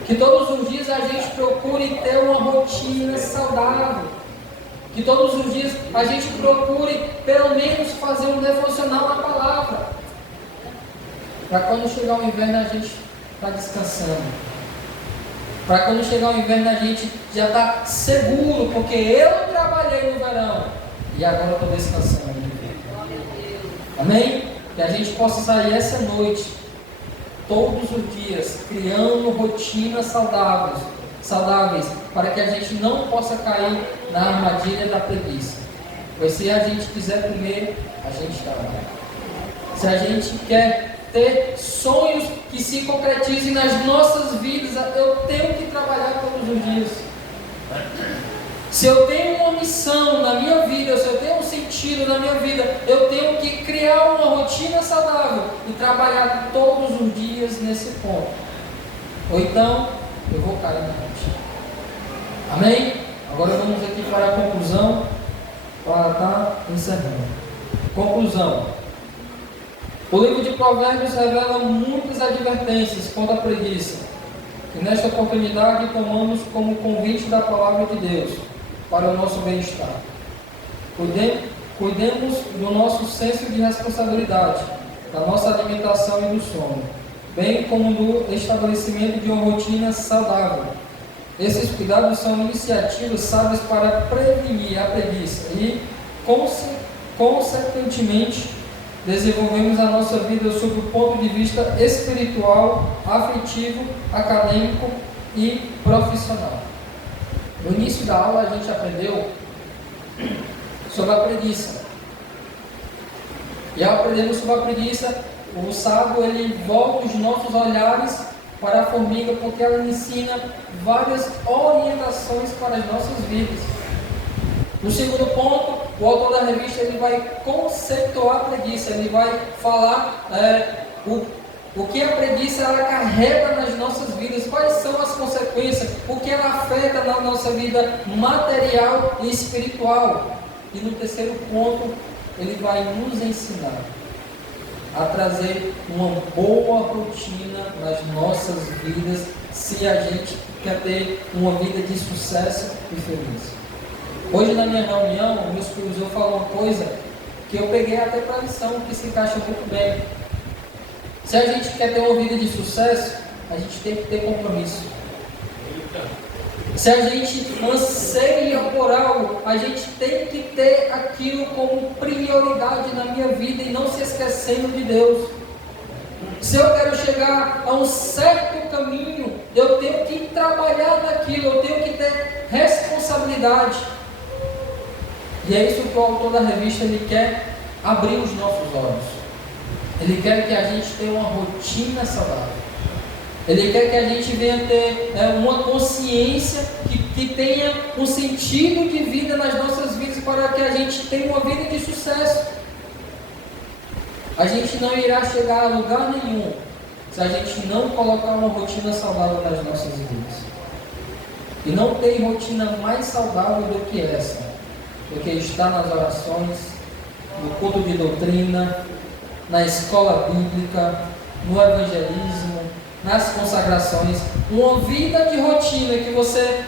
Que todos os dias a gente procure ter uma rotina saudável. Que todos os dias a gente procure, pelo menos, fazer um devocional na palavra. Para quando chegar o inverno, a gente está descansando. Para quando chegar o inverno, a gente já está seguro, porque eu trabalhei no verão e agora estou descansando no inverno. Amém? Que a gente possa sair essa noite, todos os dias, criando rotinas saudáveis, para que a gente não possa cair na armadilha da preguiça. Pois se a gente quiser comer, a gente trabalha. Se a gente quer ter sonhos que se concretizem nas nossas vidas, eu tenho que trabalhar todos os dias. Se eu tenho uma missão na minha vida, se eu tenho um sentido na minha vida, eu tenho que criar uma rotina saudável e trabalhar todos os dias nesse ponto. Ou então, eu vou cair na rotina. Amém? Agora vamos aqui para a conclusão, para estar encerrando. Conclusão. O livro de Provérbios revela muitas advertências contra a preguiça, que nesta oportunidade tomamos como convite da palavra de Deus para o nosso bem-estar. Cuidemos do nosso senso de responsabilidade, da nossa alimentação e do sono, bem como do estabelecimento de uma rotina saudável. Esses cuidados são iniciativas sábias para prevenir a preguiça e, consequentemente, desenvolvemos a nossa vida sob o ponto de vista espiritual, afetivo, acadêmico e profissional. No início da aula a gente aprendeu sobre a preguiça. E ao aprendermos sobre a preguiça, o sábio ele volta os nossos olhares para a formiga, porque ela ensina várias orientações para as nossas vidas. No segundo ponto, o autor da revista ele vai conceituar a preguiça, ele vai falar o que a preguiça ela carrega nas nossas vidas, quais são as consequências, o que ela afeta na nossa vida material e espiritual. E no terceiro ponto, ele vai nos ensinar a trazer uma boa rotina nas nossas vidas, se a gente quer ter uma vida de sucesso e feliz. Hoje na minha reunião, o meu supervisor falou uma coisa que eu peguei até para a lição, que se encaixa muito bem. Se a gente quer ter uma vida de sucesso, a gente tem que ter compromisso. Se a gente anseia por algo, a gente tem que ter aquilo como prioridade na minha vida e não se esquecendo de Deus. Se eu quero chegar a um certo caminho, eu tenho que trabalhar naquilo, eu tenho que ter responsabilidade. E é isso que o autor da revista ele quer abrir os nossos olhos. Ele quer que a gente tenha uma rotina saudável. Ele quer que a gente venha ter uma consciência que tenha um sentido de vida nas nossas vidas, para que a gente tenha uma vida de sucesso. A gente não irá chegar a lugar nenhum se a gente não colocar uma rotina saudável nas nossas vidas. E não tem rotina mais saudável do que essa, do que estar nas orações, no culto de doutrina, na escola bíblica, no evangelismo, nas consagrações. Uma vida de rotina que você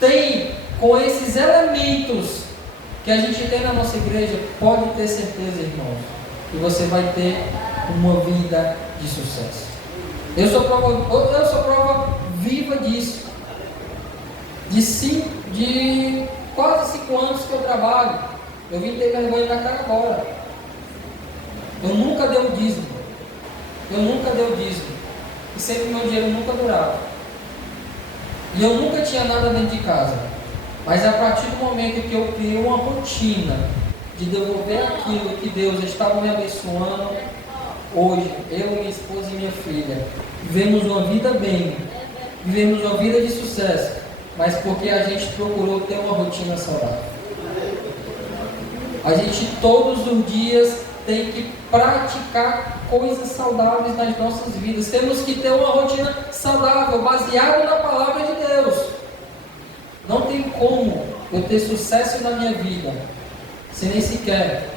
tem com esses elementos que a gente tem na nossa igreja, pode ter certeza, irmãos, que você vai ter uma vida de sucesso. Eu sou prova viva disso. De quase 5 anos que eu trabalho, eu vim ter vergonha na cara agora. Eu nunca dei o dízimo. E sempre meu dinheiro nunca durava. E eu nunca tinha nada dentro de casa. Mas a partir do momento que eu criei uma rotina de devolver aquilo que Deus estava me abençoando, hoje, eu, minha esposa e minha filha, vivemos uma vida bem, vivemos uma vida de sucesso, mas porque a gente procurou ter uma rotina saudável. A gente todos os dias tem que praticar coisas saudáveis nas nossas vidas. Temos que ter uma rotina saudável, baseada na palavra de Deus. Não tem como eu ter sucesso na minha vida se nem sequer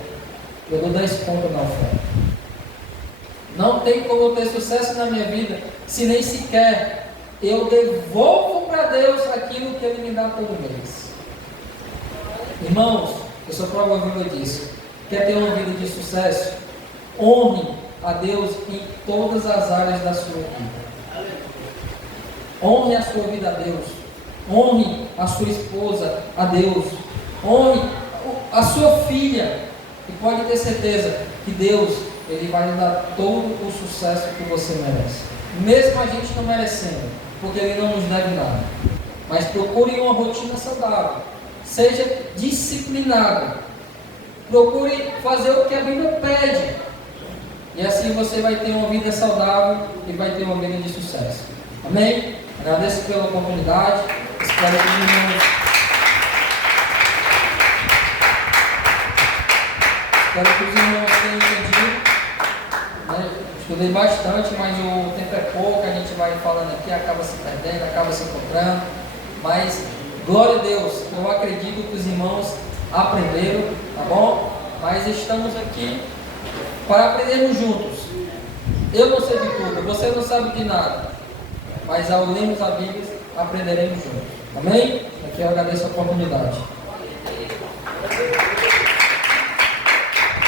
eu dou 10 pontos na oferta. Não tem como eu ter sucesso na minha vida se nem sequer eu devolvo para Deus aquilo que Ele me dá todo mês. Irmãos, eu sou prova viva disso. Quer ter uma vida de sucesso? Honre a Deus em todas as áreas da sua vida. Honre a sua vida a Deus. Honre a sua esposa a Deus. Honre a sua filha. E pode ter certeza que Deus Ele vai lhe dar todo o sucesso que você merece. Mesmo a gente não merecendo, porque Ele não nos deve nada. Mas procure uma rotina saudável. Seja disciplinado. Procure fazer o que a Bíblia pede. E assim você vai ter uma vida saudável e vai ter uma vida de sucesso. Amém? Agradeço pela oportunidade. Espero que Espero que os irmãos tenham entendido. Né? Estudei bastante, mas o tempo é pouco, a gente vai falando aqui, acaba se perdendo, acaba se encontrando. Mas, glória a Deus, eu acredito que os irmãos aprenderam, tá bom? Mas estamos aqui para aprendermos juntos. Eu não sei de tudo, você não sabe de nada. Mas ao lermos a Bíblia, aprenderemos juntos. Amém? Aqui eu agradeço a oportunidade.